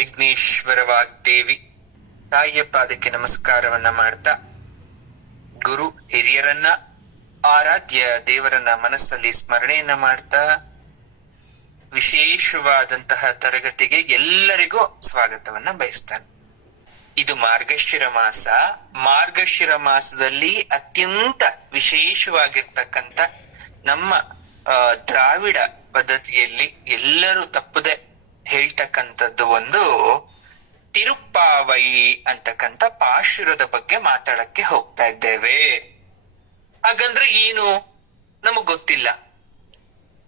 ವಿಘ್ನೇಶ್ವರ ವಾಗ್ದೇವಿ ತಾಯಿಯ ಪಾದಕ್ಕೆ ನಮಸ್ಕಾರವನ್ನ ಮಾಡ್ತಾ, ಗುರು ಹಿರಿಯರನ್ನ, ಆರಾಧ್ಯ ದೇವರನ್ನ ಮನಸ್ಸಲ್ಲಿ ಸ್ಮರಣೆಯನ್ನ ಮಾಡ್ತಾ, ವಿಶೇಷವಾದಂತಹ ತರಗತಿಗೆ ಎಲ್ಲರಿಗೂ ಸ್ವಾಗತವನ್ನ ಬಯಸ್ತಾನೆ. ಇದು ಮಾರ್ಗಶಿರ ಮಾಸ. ಮಾರ್ಗಶಿರ ಮಾಸದಲ್ಲಿ ಅತ್ಯಂತ ವಿಶೇಷವಾಗಿರ್ತಕ್ಕಂಥ ನಮ್ಮ ದ್ರಾವಿಡ ಪದ್ಧತಿಯಲ್ಲಿ ಎಲ್ಲರೂ ತಪ್ಪದೆ ಹೇಳ್ತಕ್ಕಂಥದ್ದು ಒಂದು ತಿರುಪ್ಪಾವೈ ಅಂತಕ್ಕಂಥ ಪಾಶುರದ ಬಗ್ಗೆ ಮಾತಾಡಕ್ಕೆ ಹೋಗ್ತಾ ಇದ್ದೇವೆ. ಹಾಗಂದ್ರೆ ಏನು ನಮಗ್ ಗೊತ್ತಿಲ್ಲ,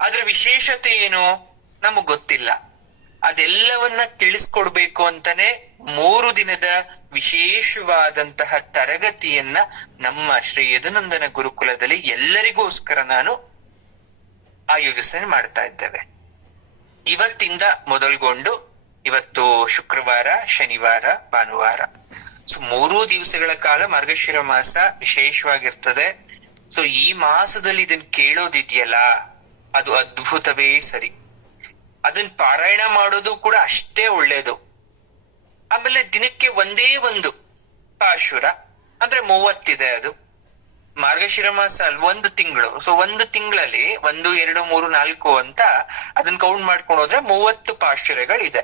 ಅದ್ರ ವಿಶೇಷತೆ ಏನು ನಮಗ್ ಗೊತ್ತಿಲ್ಲ. ಅದೆಲ್ಲವನ್ನ ತಿಳಿಸ್ಕೊಡ್ಬೇಕು ಅಂತಾನೆ 3 ದಿನದ ವಿಶೇಷವಾದಂತಹ ತರಗತಿಯನ್ನ ನಮ್ಮ ಶ್ರೀ ಯದುನಂದನ ಗುರುಕುಲದಲ್ಲಿ ಎಲ್ಲರಿಗೋಸ್ಕರ ನಾನು ಆಯೋಜನೆ ಮಾಡ್ತಾ ಇದ್ದೇವೆ. ಇವತ್ತಿಂದ ಮೊದಲ್ಗೊಂಡು ಇವತ್ತು ಶುಕ್ರವಾರ, ಶನಿವಾರ, ಭಾನುವಾರ, ಸೊ 3 ದಿವಸಗಳ ಕಾಲ ಮಾರ್ಗಶಿರ ಮಾಸ ವಿಶೇಷವಾಗಿರ್ತದೆ. ಸೊ ಈ ಮಾಸದಲ್ಲಿ ಇದನ್ನ ಕೇಳೋದಿದೆಯಲ್ಲ, ಅದು ಅದ್ಭುತವೇ ಸರಿ. ಅದನ್ನ ಪಾರಾಯಣ ಮಾಡೋದು ಕೂಡ ಅಷ್ಟೇ ಒಳ್ಳೇದು. ಆಮೇಲೆ ದಿನಕ್ಕೆ ಒಂದೇ ಒಂದು ಪಾಶುರ ಅಂದ್ರೆ 30 ಅದು ಮಾರ್ಗಶಿರ ಮಾಸ ಅಲ್ 1 ತಿಂಗಳು. ಸೊ 1 ತಿಂಗಳಲ್ಲಿ 1, 2, 3, 4 ಅಂತ ಅದನ್ನ ಕೌಂಟ್ ಮಾಡ್ಕೊಂಡು ಹೋದ್ರೆ 30 ಪಾಶುರಗಳಿದೆ.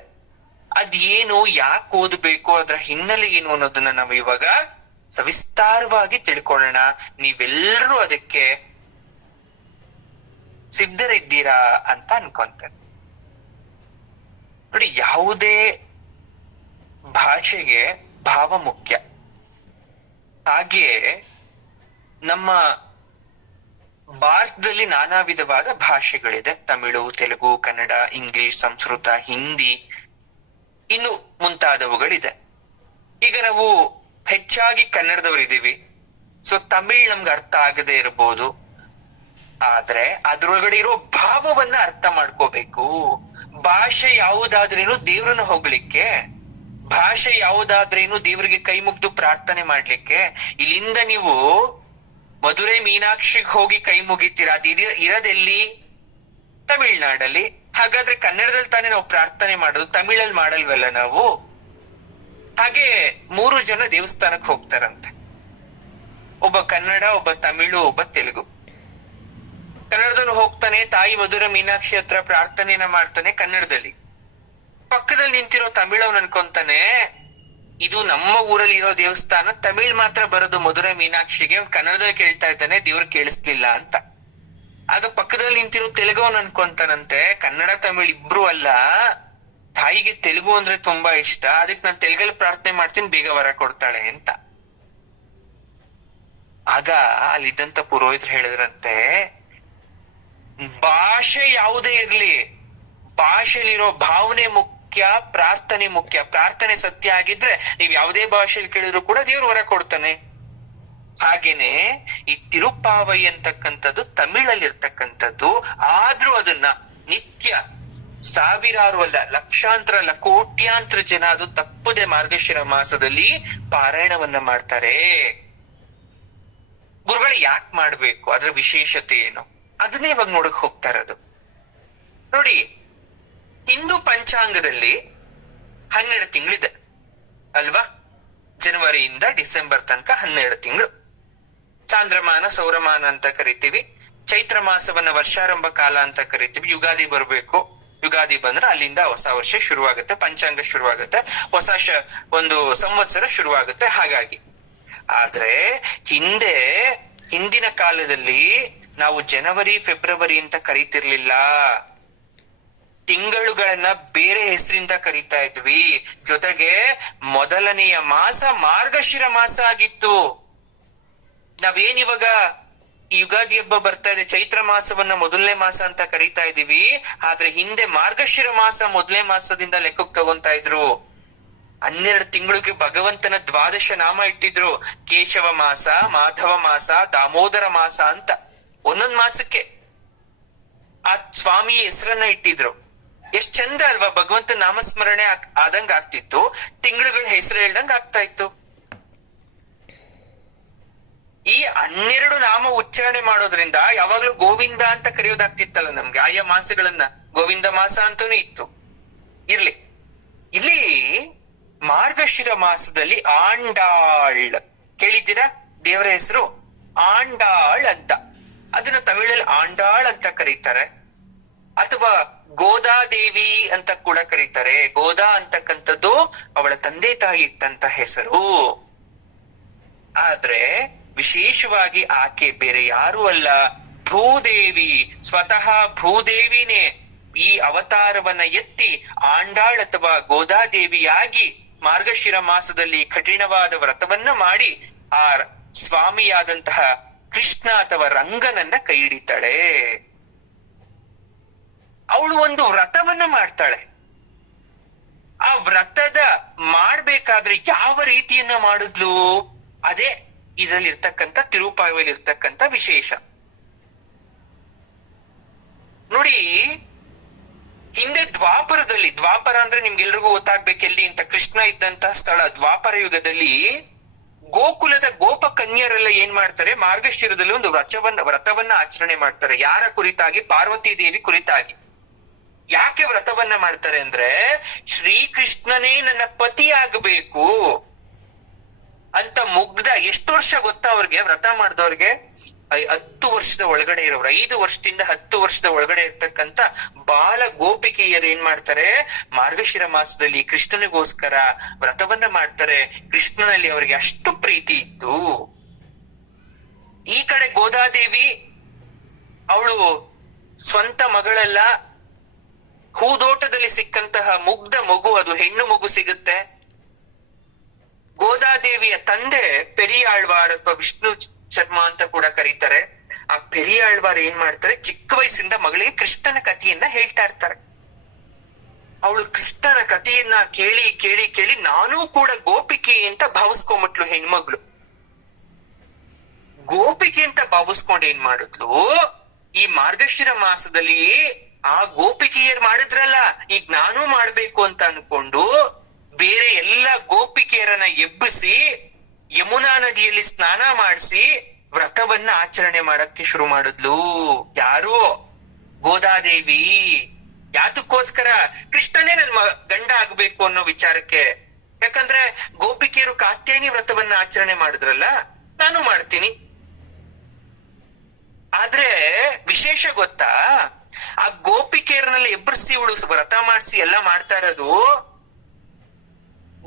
ಅದೇನು, ಯಾಕೆ ಓದ್ಬೇಕು, ಅದ್ರ ಹಿನ್ನೆಲೆ ಏನು ಅನ್ನೋದನ್ನ ನಾವು ಇವಾಗ ಸವಿಸ್ತಾರವಾಗಿ ತಿಳ್ಕೊಳ್ಳೋಣ. ನೀವೆಲ್ಲರೂ ಅದಕ್ಕೆ ಸಿದ್ಧರಿದ್ದೀರಾ ಅಂತ ಅನ್ಕೊಂತೇನೆ. ನೋಡಿ, ಯಾವುದೇ ಭಾಷೆಗೆ ಭಾವ ಮುಖ್ಯ. ಹಾಗೆಯೇ ನಮ್ಮ ಭಾರತದಲ್ಲಿ ನಾನಾ ವಿಧವಾದ ಭಾಷೆಗಳಿದೆ. ತಮಿಳು, ತೆಲುಗು, ಕನ್ನಡ, ಇಂಗ್ಲಿಷ್, ಸಂಸ್ಕೃತ, ಹಿಂದಿ, ಇನ್ನು ಮುಂತಾದವುಗಳಿದೆ. ಈಗ ನಾವು ಹೆಚ್ಚಾಗಿ ಕನ್ನಡದವರಿದ್ದೀವಿ. ಸೊ ತಮಿಳ್ ನಮ್ಗೆ ಅರ್ಥ ಆಗದೆ ಇರಬಹುದು, ಆದ್ರೆ ಅದ್ರೊಳಗಡೆ ಇರೋ ಭಾವವನ್ನ ಅರ್ಥ ಮಾಡ್ಕೋಬೇಕು. ಭಾಷೆ ಯಾವುದಾದ್ರೇನು ದೇವ್ರನ್ನ ಹೋಗ್ಲಿಕ್ಕೆ, ಭಾಷೆ ಯಾವುದಾದ್ರೇನು ದೇವರಿಗೆ ಕೈ ಮುಗ್ದು ಪ್ರಾರ್ಥನೆ ಮಾಡ್ಲಿಕ್ಕೆ. ಇಲ್ಲಿಂದ ನೀವು ಮಧುರೈ ಮೀನಾಕ್ಷಿಗೆ ಹೋಗಿ ಕೈ ಮುಗಿತೀರಾ, ಅದು ಇರೋದೆಲ್ಲಿ? ತಮಿಳ್ನಾಡಲ್ಲಿ. ಹಾಗಾದ್ರೆ ಕನ್ನಡದಲ್ಲಿ ತಾನೇ ನಾವು ಪ್ರಾರ್ಥನೆ ಮಾಡೋದು, ತಮಿಳಲ್ಲಿ ಮಾಡಲ್ವಲ್ಲ ನಾವು. ಹಾಗೆ 3 ಜನ ದೇವಸ್ಥಾನಕ್ಕೆ ಹೋಗ್ತಾರಂತೆ, ಒಬ್ಬ ಕನ್ನಡ, ಒಬ್ಬ ತಮಿಳು, ಒಬ್ಬ ತೆಲುಗು. ಕನ್ನಡದವನು ಹೋಗ್ತಾನೆ, ತಾಯಿ ಮಧುರ ಮೀನಾಕ್ಷಿ ಹತ್ರ ಪ್ರಾರ್ಥನೆಯನ್ನ ಮಾಡ್ತಾನೆ ಕನ್ನಡದಲ್ಲಿ. ಪಕ್ಕದಲ್ಲಿ ನಿಂತಿರೋ ತಮಿಳವನ್ ಅನ್ಕೊಂತಾನೆ, ಇದು ನಮ್ಮ ಊರಲ್ಲಿ ಇರೋ ದೇವಸ್ಥಾನ, ತಮಿಳ್ ಮಾತ್ರ ಬರೋದು ಮಧುರ ಮೀನಾಕ್ಷಿಗೆ, ಕನ್ನಡದಲ್ಲಿ ಕೇಳ್ತಾ ಇದ್ದಾನೆ, ದೇವ್ರು ಕೇಳಿಸ್ಲಿಲ್ಲ ಅಂತ. ಆಗ ಪಕ್ಕದಲ್ಲಿ ನಿಂತಿರೋ ತೆಲುಗವನ್ ಅನ್ಕೊಂತಾನಂತೆ, ಕನ್ನಡ ತಮಿಳ್ ಇಬ್ರು ಅಲ್ಲ, ತಾಯಿಗೆ ತೆಲುಗು ಅಂದ್ರೆ ತುಂಬಾ ಇಷ್ಟ, ಅದಕ್ಕೆ ನಾನು ತೆಲುಗಲ್ಲಿ ಪ್ರಾರ್ಥನೆ ಮಾಡ್ತೀನಿ, ಬೇಗ ವರ ಕೊಡ್ತಾಳೆ ಅಂತ. ಆಗ ಅಲ್ಲಿದ್ದಂತ ಪುರೋಹಿತರು ಹೇಳಿದ್ರಂತೆ, ಭಾಷೆ ಯಾವುದೇ ಇರ್ಲಿ, ಭಾಷೆಯಲ್ಲಿರೋ ಭಾವನೆ ಮುಖ್ಯ, ಪ್ರಾರ್ಥನೆ ಮುಖ್ಯ. ಪ್ರಾರ್ಥನೆ ಸತ್ಯ ಆಗಿದ್ರೆ ನೀವ್ ಯಾವುದೇ ಭಾಷೆಯಲ್ಲಿ ಕೇಳಿದ್ರು ಕೂಡ ದೇವ್ರು ವರ ಕೊಡ್ತಾನೆ. ಹಾಗೇನೆ ಈ ತಿರುಪ್ಪಾವೈ ಅಂತಕ್ಕಂಥದ್ದು ತಮಿಳಲ್ಲಿ ಇರ್ತಕ್ಕಂಥದ್ದು. ಆದ್ರೂ ಅದನ್ನ ನಿತ್ಯ ಸಾವಿರಾರು ಅಲ್ಲ, ಲಕ್ಷಾಂತರ ಅಲ್ಲ, ಕೋಟ್ಯಾಂತರ ಜನ ಅದು ತಪ್ಪದೆ ಮಾರ್ಗಶಿರ ಮಾಸದಲ್ಲಿ ಪಾರಾಯಣವನ್ನ ಮಾಡ್ತಾರೆ. ಗುರುಗಳು ಯಾಕೆ ಮಾಡ್ಬೇಕು, ಅದ್ರ ವಿಶೇಷತೆ ಏನು, ಅದನ್ನೇ ಇವಾಗ ನೋಡಕ್ ಹೋಗ್ತಾ ಇರೋದು. ನೋಡಿ, ಹಿಂದೂ ಪಂಚಾಂಗದಲ್ಲಿ 12 ತಿಂಗಳಿದೆ ಅಲ್ವಾ? ಜನವರಿಯಿಂದ ಡಿಸೆಂಬರ್ ತನಕ 12 ತಿಂಗಳು. ಚಾಂದ್ರಮಾನ, ಸೌರಮಾನ ಅಂತ ಕರಿತೀವಿ. ಚೈತ್ರ ಮಾಸವನ್ನ ವರ್ಷಾರಂಭ ಕಾಲ ಅಂತ ಕರಿತೀವಿ. ಯುಗಾದಿ ಬರ್ಬೇಕು, ಯುಗಾದಿ ಬಂದ್ರೆ ಅಲ್ಲಿಂದ ಹೊಸ ವರ್ಷ ಶುರುವಾಗುತ್ತೆ, ಪಂಚಾಂಗ ಶುರುವಾಗುತ್ತೆ, ಹೊಸ ಒಂದು ಸಂವತ್ಸರ ಶುರುವಾಗುತ್ತೆ. ಹಾಗಾಗಿ ಆದ್ರೆ ಹಿಂದಿನ ಕಾಲದಲ್ಲಿ ನಾವು ಜನವರಿ, ಫೆಬ್ರವರಿ ಅಂತ ಕರೀತಿರ್ಲಿಲ್ಲ. ತಿಂಗಳುಗಳನ್ನ ಬೇರೆ ಹೆಸರಿಂದ ಕರೀತಾ ಇದ್ವಿ. ಜೊತೆಗೆ ಮೊದಲನೆಯ ಮಾಸ ಮಾರ್ಗಶಿರ ಮಾಸ ಆಗಿತ್ತು. ನಾವೇನಿವಾಗ ಯುಗಾದಿ ಹಬ್ಬ ಬರ್ತಾ ಇದೆ, ಚೈತ್ರ ಮಾಸವನ್ನ ಮೊದಲನೇ ಮಾಸ ಅಂತ ಕರೀತಾ ಇದೀವಿ. ಆದ್ರೆ ಹಿಂದೆ ಮಾರ್ಗಶಿರ ಮಾಸ ಮೊದಲನೇ ಮಾಸದಿಂದ ಲೆಕ್ಕಕ್ಕೆ ತಗೊಂತಾ ಇದ್ರು. 12 ತಿಂಗಳಿಗೆ ಭಗವಂತನ 12 ನಾಮ ಇಟ್ಟಿದ್ರು. ಕೇಶವ ಮಾಸ, ಮಾಧವ ಮಾಸ, ದಾಮೋದರ ಮಾಸ ಅಂತ ಒಂದೊಂದ್ ಮಾಸಕ್ಕೆ ಆ ಸ್ವಾಮಿಯ ಹೆಸರನ್ನ ಇಟ್ಟಿದ್ರು. ಎಷ್ಟ್ ಚಂದ ಅಲ್ವಾ? ಭಗವಂತ ನಾಮಸ್ಮರಣೆ ಆದಂಗ ಆಗ್ತಿತ್ತು, ತಿಂಗಳುಗಳ ಹೆಸರು ಹೇಳ್ದಂಗ ಆಗ್ತಾ ಇತ್ತು. ಈ 12 ನಾಮ ಉಚ್ಚಾರಣೆ ಮಾಡೋದ್ರಿಂದ ಯಾವಾಗ್ಲೂ ಗೋವಿಂದ ಅಂತ ಕರೆಯೋದಾಗ್ತಿತ್ತಲ್ಲ ನಮ್ಗೆ. ಆಯಾ ಮಾಸಗಳನ್ನ ಗೋವಿಂದ ಮಾಸ ಅಂತಾನೂ ಇತ್ತು. ಇಲ್ಲಿ ಮಾರ್ಗಶಿರ ಮಾಸದಲ್ಲಿ ಆಂಡಾಳ್ ಕೇಳಿದ್ದೀರಾ? ದೇವರ ಹೆಸರು ಆಂಡಾಳ್ ಅಂತ. ಅದನ್ನ ತಮಿಳಲ್ಲಿ ಆಂಡಾಳ್ ಅಂತ ಕರೀತಾರೆ, ಅಥವಾ ಗೋದಾದೇವಿ ಅಂತ ಕೂಡ ಕರೀತಾರೆ. ಗೋದಾ ಅಂತಕ್ಕಂಥದ್ದು ಅವಳ ತಂದೆ ತಾಯಿ ಇಟ್ಟಂತ ಹೆಸರು. ಆದ್ರೆ ವಿಶೇಷವಾಗಿ ಆಕೆ ಬೇರೆ ಯಾರೂ ಅಲ್ಲ, ಭೂದೇವಿ. ಸ್ವತಃ ಭೂದೇವಿನೇ ಈ ಅವತಾರವನ್ನ ಎತ್ತಿ ಆಂಡಾಳ್ ಅಥವಾ ಗೋದಾದೇವಿಯಾಗಿ ಮಾರ್ಗಶಿರ ಮಾಸದಲ್ಲಿ ಕಠಿಣವಾದ ವ್ರತವನ್ನ ಮಾಡಿ ಆ ಸ್ವಾಮಿಯಾದಂತಹ ಕೃಷ್ಣ ಅಥವಾ ರಂಗನನ್ನ ಕೈ ಹಿಡಿತಾಳೆ. ಅವಳು ಒಂದು ವ್ರತವನ್ನ ಮಾಡ್ತಾಳೆ. ಆ ವ್ರತದ ಮಾಡ್ಬೇಕಾದ್ರೆ ಯಾವ ರೀತಿಯನ್ನ ಮಾಡಿದ್ಲು, ಅದೇ ಇದರಲ್ಲಿ ಇರ್ತಕ್ಕಂಥ ತಿರುಪಾಯಲ್ಲಿ ಇರ್ತಕ್ಕಂಥ ವಿಶೇಷ. ನೋಡಿ, ಹಿಂದೆ ದ್ವಾಪರದಲ್ಲಿ, ದ್ವಾಪರ ಅಂದ್ರೆ ನಿಮ್ಗೆಲ್ರಿಗೂ ಗೊತ್ತಾಗ್ಬೇಕು ಎಲ್ಲಿ ಅಂತ, ಕೃಷ್ಣ ಇದ್ದಂತಹ ಸ್ಥಳ ದ್ವಾಪರ ಯುಗದಲ್ಲಿ ಗೋಕುಲದ ಗೋಪ ಕನ್ಯರೆಲ್ಲ ಏನ್ ಮಾಡ್ತಾರೆ, ಮಾರ್ಗಶಿರದಲ್ಲಿ ಒಂದು ವ್ರತವನ್ನ ಆಚರಣೆ ಮಾಡ್ತಾರೆ. ಯಾರ ಕುರಿತಾಗಿ? ಪಾರ್ವತಿ ದೇವಿ ಕುರಿತಾಗಿ. ಯಾಕೆ ವ್ರತವನ್ನ ಮಾಡ್ತಾರೆ ಅಂದ್ರೆ, ಶ್ರೀಕೃಷ್ಣನೇ ನನ್ನ ಪತಿ ಆಗಬೇಕು ಅಂತ ಮುಗ್ಧ. ಎಷ್ಟು ವರ್ಷ ಗೊತ್ತಾ ಅವ್ರಿಗೆ ವ್ರತ ಮಾಡಿದವ್ರಿಗೆ? 10 ವರ್ಷದ ಒಳಗಡೆ ಇರೋರು, 5 ವರ್ಷದಿಂದ 10 ವರ್ಷದ ಒಳಗಡೆ ಇರ್ತಕ್ಕಂಥ ಬಾಲ ಗೋಪಿಕೆಯರು ಏನ್ ಮಾಡ್ತಾರೆ, ಮಾರ್ಗಶಿರ ಮಾಸದಲ್ಲಿ ಕೃಷ್ಣನಿಗೋಸ್ಕರ ವ್ರತವನ್ನ ಮಾಡ್ತಾರೆ. ಕೃಷ್ಣನಲ್ಲಿ ಅವರಿಗೆ ಅಷ್ಟು ಪ್ರೀತಿ ಇತ್ತು. ಈ ಕಡೆ ಗೋದಾದೇವಿ, ಅವಳು ಸ್ವಂತ ಮಗಳೆಲ್ಲ, ಹೂದೋಟದಲ್ಲಿ ಸಿಕ್ಕಂತಹ ಮುಗ್ಧ ಮಗು, ಅದು ಹೆಣ್ಣು ಮಗು ಸಿಗುತ್ತೆ. ಗೋದಾದೇವಿಯ ತಂದೆ ಪೆರಿಯಾಳ್ವಾರ್ ಅಥವಾ ವಿಷ್ಣು ಶರ್ಮಾ ಅಂತ ಕೂಡ ಕರೀತಾರೆ. ಆ ಪೆರಿಯಾಳ್ವಾರ್ ಏನ್ ಮಾಡ್ತಾರೆ, ಚಿಕ್ಕ ವಯಸ್ಸಿಂದ ಮಗಳಿಗೆ ಕೃಷ್ಣನ ಕಥೆಯನ್ನ ಹೇಳ್ತಾ ಇರ್ತಾರೆ. ಅವಳು ಕೃಷ್ಣನ ಕಥೆಯನ್ನ ಕೇಳಿ ಕೇಳಿ ಕೇಳಿ ನಾನೂ ಕೂಡ ಗೋಪಿಕೆ ಅಂತ ಭಾವಿಸ್ಕೊಂಬಿಟ್ಲು. ಹೆಣ್ಮಗ್ಳು ಗೋಪಿಕೆ ಅಂತ ಭಾವಿಸ್ಕೊಂಡು ಏನ್ ಮಾಡಿದ್ಲು, ಈ ಮಾರ್ಗಶಿರ ಮಾಸದಲ್ಲಿ ಆ ಗೋಪಿಕೆಯರ್ ಮಾಡಿದ್ರಲ್ಲ, ಈಗ ನಾನೂ ಮಾಡ್ಬೇಕು ಅಂತ ಅನ್ಕೊಂಡು ಬೇರೆ ಎಲ್ಲ ಗೋಪಿಕೆಯರನ್ನ ಎಬ್ಬಿಸಿ ಯಮುನಾ ನದಿಯಲ್ಲಿ ಸ್ನಾನ ಮಾಡಿಸಿ ವ್ರತವನ್ನ ಆಚರಣೆ ಮಾಡಕ್ಕೆ ಶುರು ಮಾಡಿದ್ಲು. ಯಾರು? ಗೋದಾದೇವಿ. ಯಾತಕ್ಕೋಸ್ಕರ? ಕೃಷ್ಣನೇ ನನ್ ಗಂಡ ಆಗ್ಬೇಕು ಅನ್ನೋ ವಿಚಾರಕ್ಕೆ. ಯಾಕಂದ್ರೆ ಗೋಪಿಕೆಯರು ಕಾತ್ಯಾಯನಿ ವ್ರತವನ್ನ ಆಚರಣೆ ಮಾಡಿದ್ರಲ್ಲ, ನಾನು ಮಾಡ್ತೀನಿ. ಆದ್ರೆ ವಿಶೇಷ ಗೊತ್ತಾ, ಆ ಗೋಪಿಕೆಯರನ್ನೆಲ್ಲ ಎಬ್ಬರಿಸಿ ಇವಳು ವ್ರತ ಮಾಡಿಸಿ ಎಲ್ಲ ಮಾಡ್ತಾ ಇರೋದು,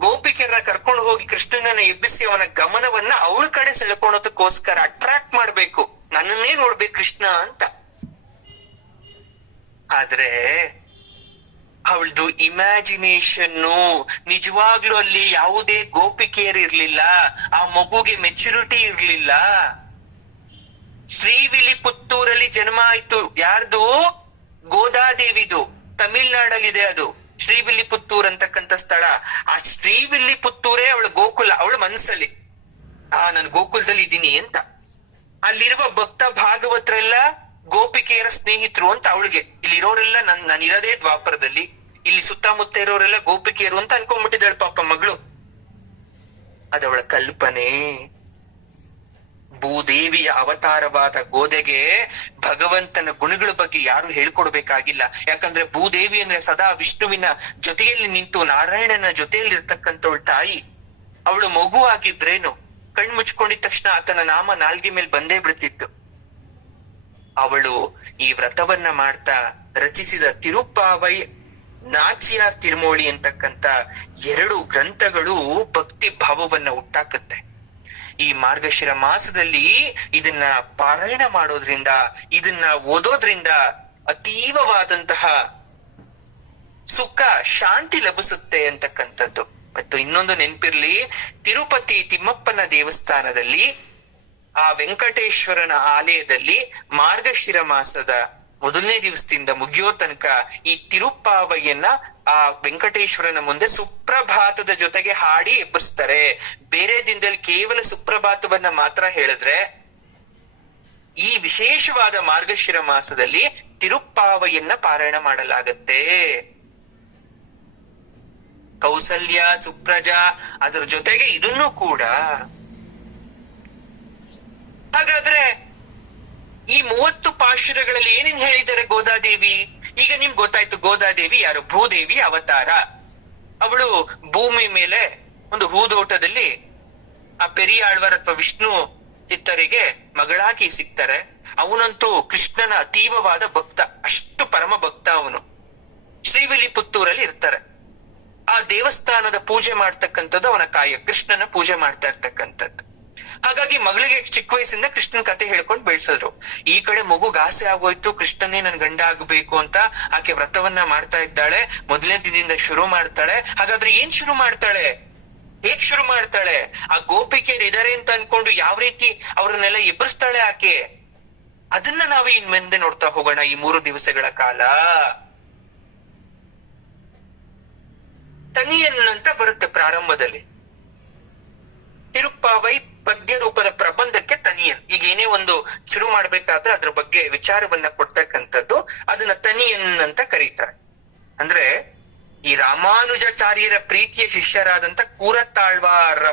ಗೋಪಿಕೆಯರನ್ನ ಕರ್ಕೊಂಡು ಹೋಗಿ ಕೃಷ್ಣನನ್ನ ಎಬ್ಬಿಸಿ ಅವನ ಗಮನವನ್ನ ಅವಳ ಕಡೆ ಸೆಳ್ಕೊಳೋದಕ್ಕೋಸ್ಕರ, ಅಟ್ರಾಕ್ಟ್ ಮಾಡ್ಬೇಕು, ನನ್ನನ್ನೇ ನೋಡ್ಬೇಕು ಕೃಷ್ಣ ಅಂತ. ಆದ್ರೆ ಅವಳದು ಇಮ್ಯಾಜಿನೇಷನ್ನು, ನಿಜವಾಗ್ಲೂ ಅಲ್ಲಿ ಯಾವುದೇ ಗೋಪಿಕೆಯರು ಇರ್ಲಿಲ್ಲ. ಆ ಮಗುಗೆ ಮೆಚುರಿಟಿ ಇರ್ಲಿಲ್ಲ. ಶ್ರೀವಿಲ್ಲಿಪುತ್ತೂರಲ್ಲಿ ಜನ್ಮ ಆಯ್ತು. ಯಾರ್ದು? ಗೋದಾದೇವಿದು. ತಮಿಳ್ನಾಡಲ್ಲಿದೆ ಅದು ಶ್ರೀವಿಲ್ಲಿಪುತ್ತೂರ್ ಅಂತಕ್ಕಂಥ ಸ್ಥಳ. ಆ ಶ್ರೀವಿಲ್ಲಿಪುತ್ತೂರೇ ಅವಳ ಗೋಕುಲ. ಅವಳ ಮನಸ್ಸಲ್ಲಿ ನಾನು ಗೋಕುಲದಲ್ಲಿ ಇದ್ದೀನಿ ಅಂತ. ಅಲ್ಲಿರುವ ಭಕ್ತ ಭಾಗವತರೆಲ್ಲ ಗೋಪಿಕೆಯರ ಸ್ನೇಹಿತರು ಅಂತ ಅವಳಿಗೆ. ಇಲ್ಲಿರೋರೆಲ್ಲ ನಾನು ಇರೋದೇ ದ್ವಾಪರದಲ್ಲಿ, ಇಲ್ಲಿ ಸುತ್ತಮುತ್ತ ಇರೋರೆಲ್ಲ ಗೋಪಿಕೆಯರು ಅಂತ ಅನ್ಕೊಂಡ್ಬಿಟ್ಟಿದ್ದಾಳೆ ಪಾಪ ಮಗಳು. ಅದವಳ ಕಲ್ಪನೆ. ಭೂದೇವಿಯ ಅವತಾರವಾದ ಗೋದೆಗೆ ಭಗವಂತನ ಗುಣಗಳ ಬಗ್ಗೆ ಯಾರು ಹೇಳ್ಕೊಡ್ಬೇಕಾಗಿಲ್ಲ. ಯಾಕಂದ್ರೆ ಭೂದೇವಿ ಅಂದ್ರೆ ಸದಾ ವಿಷ್ಣುವಿನ ಜೊತೆಯಲ್ಲಿ ನಿಂತು ನಾರಾಯಣನ ಜೊತೆಯಲ್ಲಿ ಇರ್ತಕ್ಕಂಥವಳ ತಾಯಿ. ಅವಳು ಮಗು ಆಗಿದ್ರೇನು, ಕಣ್ ಮುಚ್ಕೊಂಡಿದ ತಕ್ಷಣ ಆತನ ನಾಮ ನಾಲ್ಗೆ ಮೇಲೆ ಬಂದೇ ಬಿಡ್ತಿತ್ತು. ಅವಳು ಈ ವ್ರತವನ್ನ ಮಾಡ್ತಾ ರಚಿಸಿದ ತಿರುಪ್ಪಾವೈ, ನಾಚಿಯಾರ್ ತಿರುಮೋಳಿ ಅಂತಕ್ಕಂಥ 2 ಗ್ರಂಥಗಳು ಭಕ್ತಿ ಭಾವವನ್ನ ಹುಟ್ಟಾಕತ್ತೆ. ಈ ಮಾರ್ಗಶಿರ ಮಾಸದಲ್ಲಿ ಇದನ್ನ ಪಾರಾಯಣ ಮಾಡೋದ್ರಿಂದ, ಇದನ್ನ ಓದೋದ್ರಿಂದ ಅತೀವವಾದಂತಹ ಸುಖ, ಶಾಂತಿ ಲಭಿಸುತ್ತೆ ಅಂತಕ್ಕಂಥದ್ದು. ಮತ್ತು ಇನ್ನೊಂದು ನೆನ್ಪಿರ್ಲಿ, ತಿರುಪತಿ ತಿಮ್ಮಪ್ಪನ ದೇವಸ್ಥಾನದಲ್ಲಿ, ಆ ವೆಂಕಟೇಶ್ವರನ ಆಲಯದಲ್ಲಿ ಮಾರ್ಗಶಿರ ಮಾಸದ 1ನೇ ದಿವಸದಿಂದ ಮುಗಿಯೋ ತನಕ ಈ ತಿರುಪ್ಪಾವಯ್ಯನ್ನ ಆ ವೆಂಕಟೇಶ್ವರನ ಮುಂದೆ ಸುಪ್ರಭಾತದ ಜೊತೆಗೆ ಹಾಡಿ ಎಬ್ಬರಿಸ್ತಾರೆ. ಬೇರೆ ದಿನದಲ್ಲಿ ಕೇವಲ ಸುಪ್ರಭಾತವನ್ನ ಮಾತ್ರ ಹೇಳಿದ್ರೆ, ಈ ವಿಶೇಷವಾದ ಮಾರ್ಗಶಿರ ಮಾಸದಲ್ಲಿ ತಿರುಪ್ಪಾವಯ್ಯನ್ನ ಪಾರಾಯಣ ಮಾಡಲಾಗತ್ತೆ. ಕೌಸಲ್ಯ, ಸುಪ್ರಜಾ, ಅದರ ಜೊತೆಗೆ ಇದನ್ನು ಕೂಡ. ಹಾಗಾದ್ರೆ ಈ 30 ಪಾಶುರಗಳಲ್ಲಿ ಏನೇನ್ ಹೇಳಿದ್ದಾರೆ ಗೋದಾದೇವಿ? ಈಗ ನಿಮ್ಗೆ ಗೊತ್ತಾಯ್ತು ಗೋದಾದೇವಿ ಯಾರು? ಭೂದೇವಿ ಅವತಾರ. ಅವಳು ಭೂಮಿ ಮೇಲೆ ಒಂದು ಹೂದೋಟದಲ್ಲಿ ಆ ಪೆರಿಯಾಳ್ವಾರ್ ಅಥವಾ ವಿಷ್ಣು ಚಿತ್ತರಿಗೆ ಮಗಳಾಗಿ ಸಿಗ್ತಾರೆ. ಅವನಂತೂ ಕೃಷ್ಣನ ಅತೀವವಾದ ಭಕ್ತ, ಅಷ್ಟು ಪರಮ ಭಕ್ತ ಅವನು. ಶ್ರೀವಿಲ್ಲಿಪುತ್ತೂರಲ್ಲಿ ಇರ್ತಾರೆ. ಆ ದೇವಸ್ಥಾನದ ಪೂಜೆ ಮಾಡ್ತಕ್ಕಂಥದ್ದು ಅವನ ಕಾಯ, ಕೃಷ್ಣನ ಪೂಜೆ ಮಾಡ್ತಾ ಇರ್ತಕ್ಕಂಥದ್ದು. ಹಾಗಾಗಿ ಮಗಳಿಗೆ ಚಿಕ್ಕ ವಯಸ್ಸಿಂದ ಕೃಷ್ಣನ್ ಕತೆ ಹೇಳ್ಕೊಂಡು ಬೆಳೆಸಿದ್ರು. ಈ ಕಡೆ ಮಗುಗ್ ಆಸೆ ಆಗೋಯ್ತು, ಕೃಷ್ಣನೇ ನನ್ ಗಂಡ ಆಗ್ಬೇಕು ಅಂತ. ಆಕೆ ವ್ರತವನ್ನ ಮಾಡ್ತಾ ಇದ್ದಾಳೆ, ಮೊದಲನೇ ದಿನದಿಂದ ಶುರು ಮಾಡ್ತಾಳೆ. ಹಾಗಾದ್ರೆ ಏನ್ ಶುರು ಮಾಡ್ತಾಳೆ, ಹೇಗ್ ಶುರು ಮಾಡ್ತಾಳೆ? ಆ ಗೋಪಿಕೆಯರು ಇದಾರೆ ಅಂತ ಅನ್ಕೊಂಡು ಯಾವ ರೀತಿ ಅವ್ರನ್ನೆಲ್ಲ ಎಬ್ಬರಿಸ್ತಾಳೆ ಆಕೆ, ಅದನ್ನ ನಾವು ಇನ್ ಮುಂದೆ ನೋಡ್ತಾ ಹೋಗೋಣ ಈ 3 ದಿವಸಗಳ ಕಾಲ. ತನಿಯನ್ ಅಂತ ಬರುತ್ತೆ ಪ್ರಾರಂಭದಲ್ಲಿ. ತಿರುಪ್ಪಾವೈ ಪದ್ಯ ರೂಪದ ಪ್ರಬಂಧಕ್ಕೆ ತನಿಯನ್. ಈಗ ಏನೇ ಒಂದು ಶುರು ಮಾಡ್ಬೇಕಾದ್ರೆ ಅದ್ರ ಬಗ್ಗೆ ವಿಚಾರವನ್ನ ಕೊಡ್ತಕ್ಕಂಥದ್ದು, ಅದನ್ನ ತನಿಯನ್ ಅಂತ ಕರೀತಾರೆ. ಅಂದ್ರೆ ಈ ರಾಮಾನುಜಾಚಾರ್ಯರ ಪ್ರೀತಿಯ ಶಿಷ್ಯರಾದಂತ ಕೂರತ್ತಾಳ್ವಾರ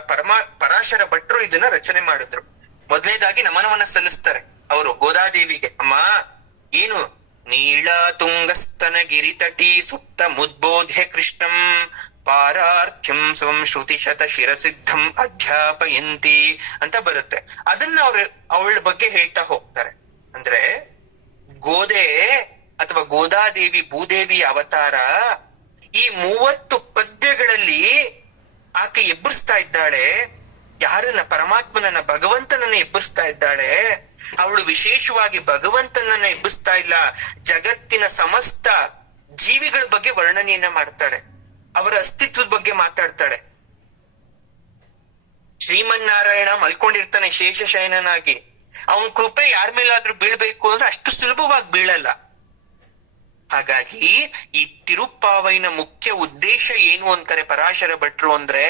ಪರಾಶರ ಭಟ್ರು ಇದನ್ನ ರಚನೆ ಮಾಡಿದ್ರು. ಮೊದಲನೇದಾಗಿ ನಮನವನ್ನ ಸಲ್ಲಿಸ್ತಾರೆ ಅವರು ಗೋದಾದೇವಿಗೆ. ಅಮ್ಮ, ಏನು ನೀಳ ತುಂಗಸ್ತನ ಗಿರಿತಟಿ ಸುಪ್ತ ಮುದ್ಬೋಧ್ಯ ಕೃಷ್ಣಂ ಪಾರಾರ್ಥ್ಯಂ ಸ್ವಂ ಶ್ರುತಿ ಶತ ಶಿರಸಿದ್ಧಂ ಅಧ್ಯಾಪಯಂತಿ ಅಂತ ಬರುತ್ತೆ. ಅದನ್ನ ಅವಳ ಬಗ್ಗೆ ಹೇಳ್ತಾ ಹೋಗ್ತಾರೆ. ಅಂದ್ರೆ ಗೋದೆ ಅಥವಾ ಗೋದಾದೇವಿ ಭೂದೇವಿ ಅವತಾರ ಈ 30 ಪದ್ಯಗಳಲ್ಲಿ ಆಕೆ ಎಬ್ಬರಿಸ್ತಾ ಇದ್ದಾಳೆ. ಯಾರನ್ನ? ಪರಮಾತ್ಮನನ್ನ, ಭಗವಂತನನ್ನ ಎಬ್ಬರಿಸ್ತಾ ಇದ್ದಾಳೆ. ಅವಳು ವಿಶೇಷವಾಗಿ ಭಗವಂತನನ್ನ ಎಬ್ಬಿಸ್ತಾ ಇಲ್ಲ, ಜಗತ್ತಿನ ಸಮಸ್ತ ಜೀವಿಗಳ ಬಗ್ಗೆ ವರ್ಣನೆಯನ್ನ ಮಾಡ್ತಾಳೆ, ಅವರ ಅಸ್ತಿತ್ವದ ಬಗ್ಗೆ ಮಾತಾಡ್ತಾಳೆ. ಶ್ರೀಮನ್ನಾರಾಯಣ ಮಲ್ಕೊಂಡಿರ್ತಾನೆ ಶೇಷಶಯನನಾಗಿ. ಅವನ್ ಕೃಪೆ ಯಾರ ಮೇಲಾದ್ರೂ ಬೀಳ್ಬೇಕು ಅಂದ್ರೆ ಅಷ್ಟು ಸುಲಭವಾಗಿ ಬೀಳಲ್ಲ. ಹಾಗಾಗಿ ಈ ತಿರುಪ್ಪಾವೈನ ಮುಖ್ಯ ಉದ್ದೇಶ ಏನು ಅಂತಾರೆ ಪರಾಶರ ಭಟ್ರು ಅಂದ್ರೆ,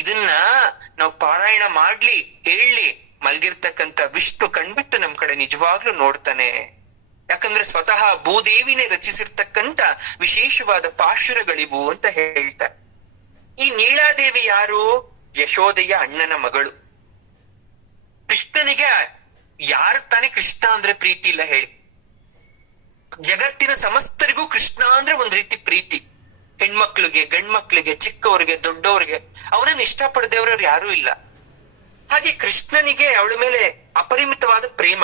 ಇದನ್ನ ನಾವು ಪಾರಾಯಣ ಮಾಡ್ಲಿ ಹೇಳಿ ಮಲ್ಗಿರ್ತಕ್ಕಂಥ ವಿಷ್ಣು ಕಣ್ಬಿಟ್ಟು ನಮ್ ಕಡೆ ನಿಜವಾಗ್ಲೂ ನೋಡ್ತಾನೆ. ಯಾಕಂದ್ರೆ ಸ್ವತಃ ಭೂದೇವಿನೇ ರಚಿಸಿರ್ತಕ್ಕಂಥ ವಿಶೇಷವಾದ ಪಾಶುರಗಳಿವು ಅಂತ ಹೇಳ್ತಾರೆ. ಈ ನೀಳಾದೇವಿ ಯಾರು? ಯಶೋದೆಯ ಅಣ್ಣನ ಮಗಳು. ಕೃಷ್ಣನಿಗೆ ಯಾರ ತಾನೇ ಕೃಷ್ಣ ಅಂದ್ರೆ ಪ್ರೀತಿ ಇಲ್ಲ ಹೇಳಿ? ಜಗತ್ತಿನ ಸಮಸ್ತರಿಗೂ ಕೃಷ್ಣ ಅಂದ್ರೆ ಒಂದ್ ರೀತಿ ಪ್ರೀತಿ. ಹೆಣ್ಮಕ್ಳಿಗೆ, ಗಂಡ್ಮಕ್ಳಿಗೆ, ಚಿಕ್ಕವ್ರಿಗೆ, ದೊಡ್ಡವ್ರಿಗೆ ಅವನನ್ನ ಇಷ್ಟಪಡದೇವ್ರವ್ರು ಯಾರೂ ಇಲ್ಲ. ಹಾಗೆ ಕೃಷ್ಣನಿಗೆ ಅವಳ ಮೇಲೆ ಅಪರಿಮಿತವಾದ ಪ್ರೇಮ.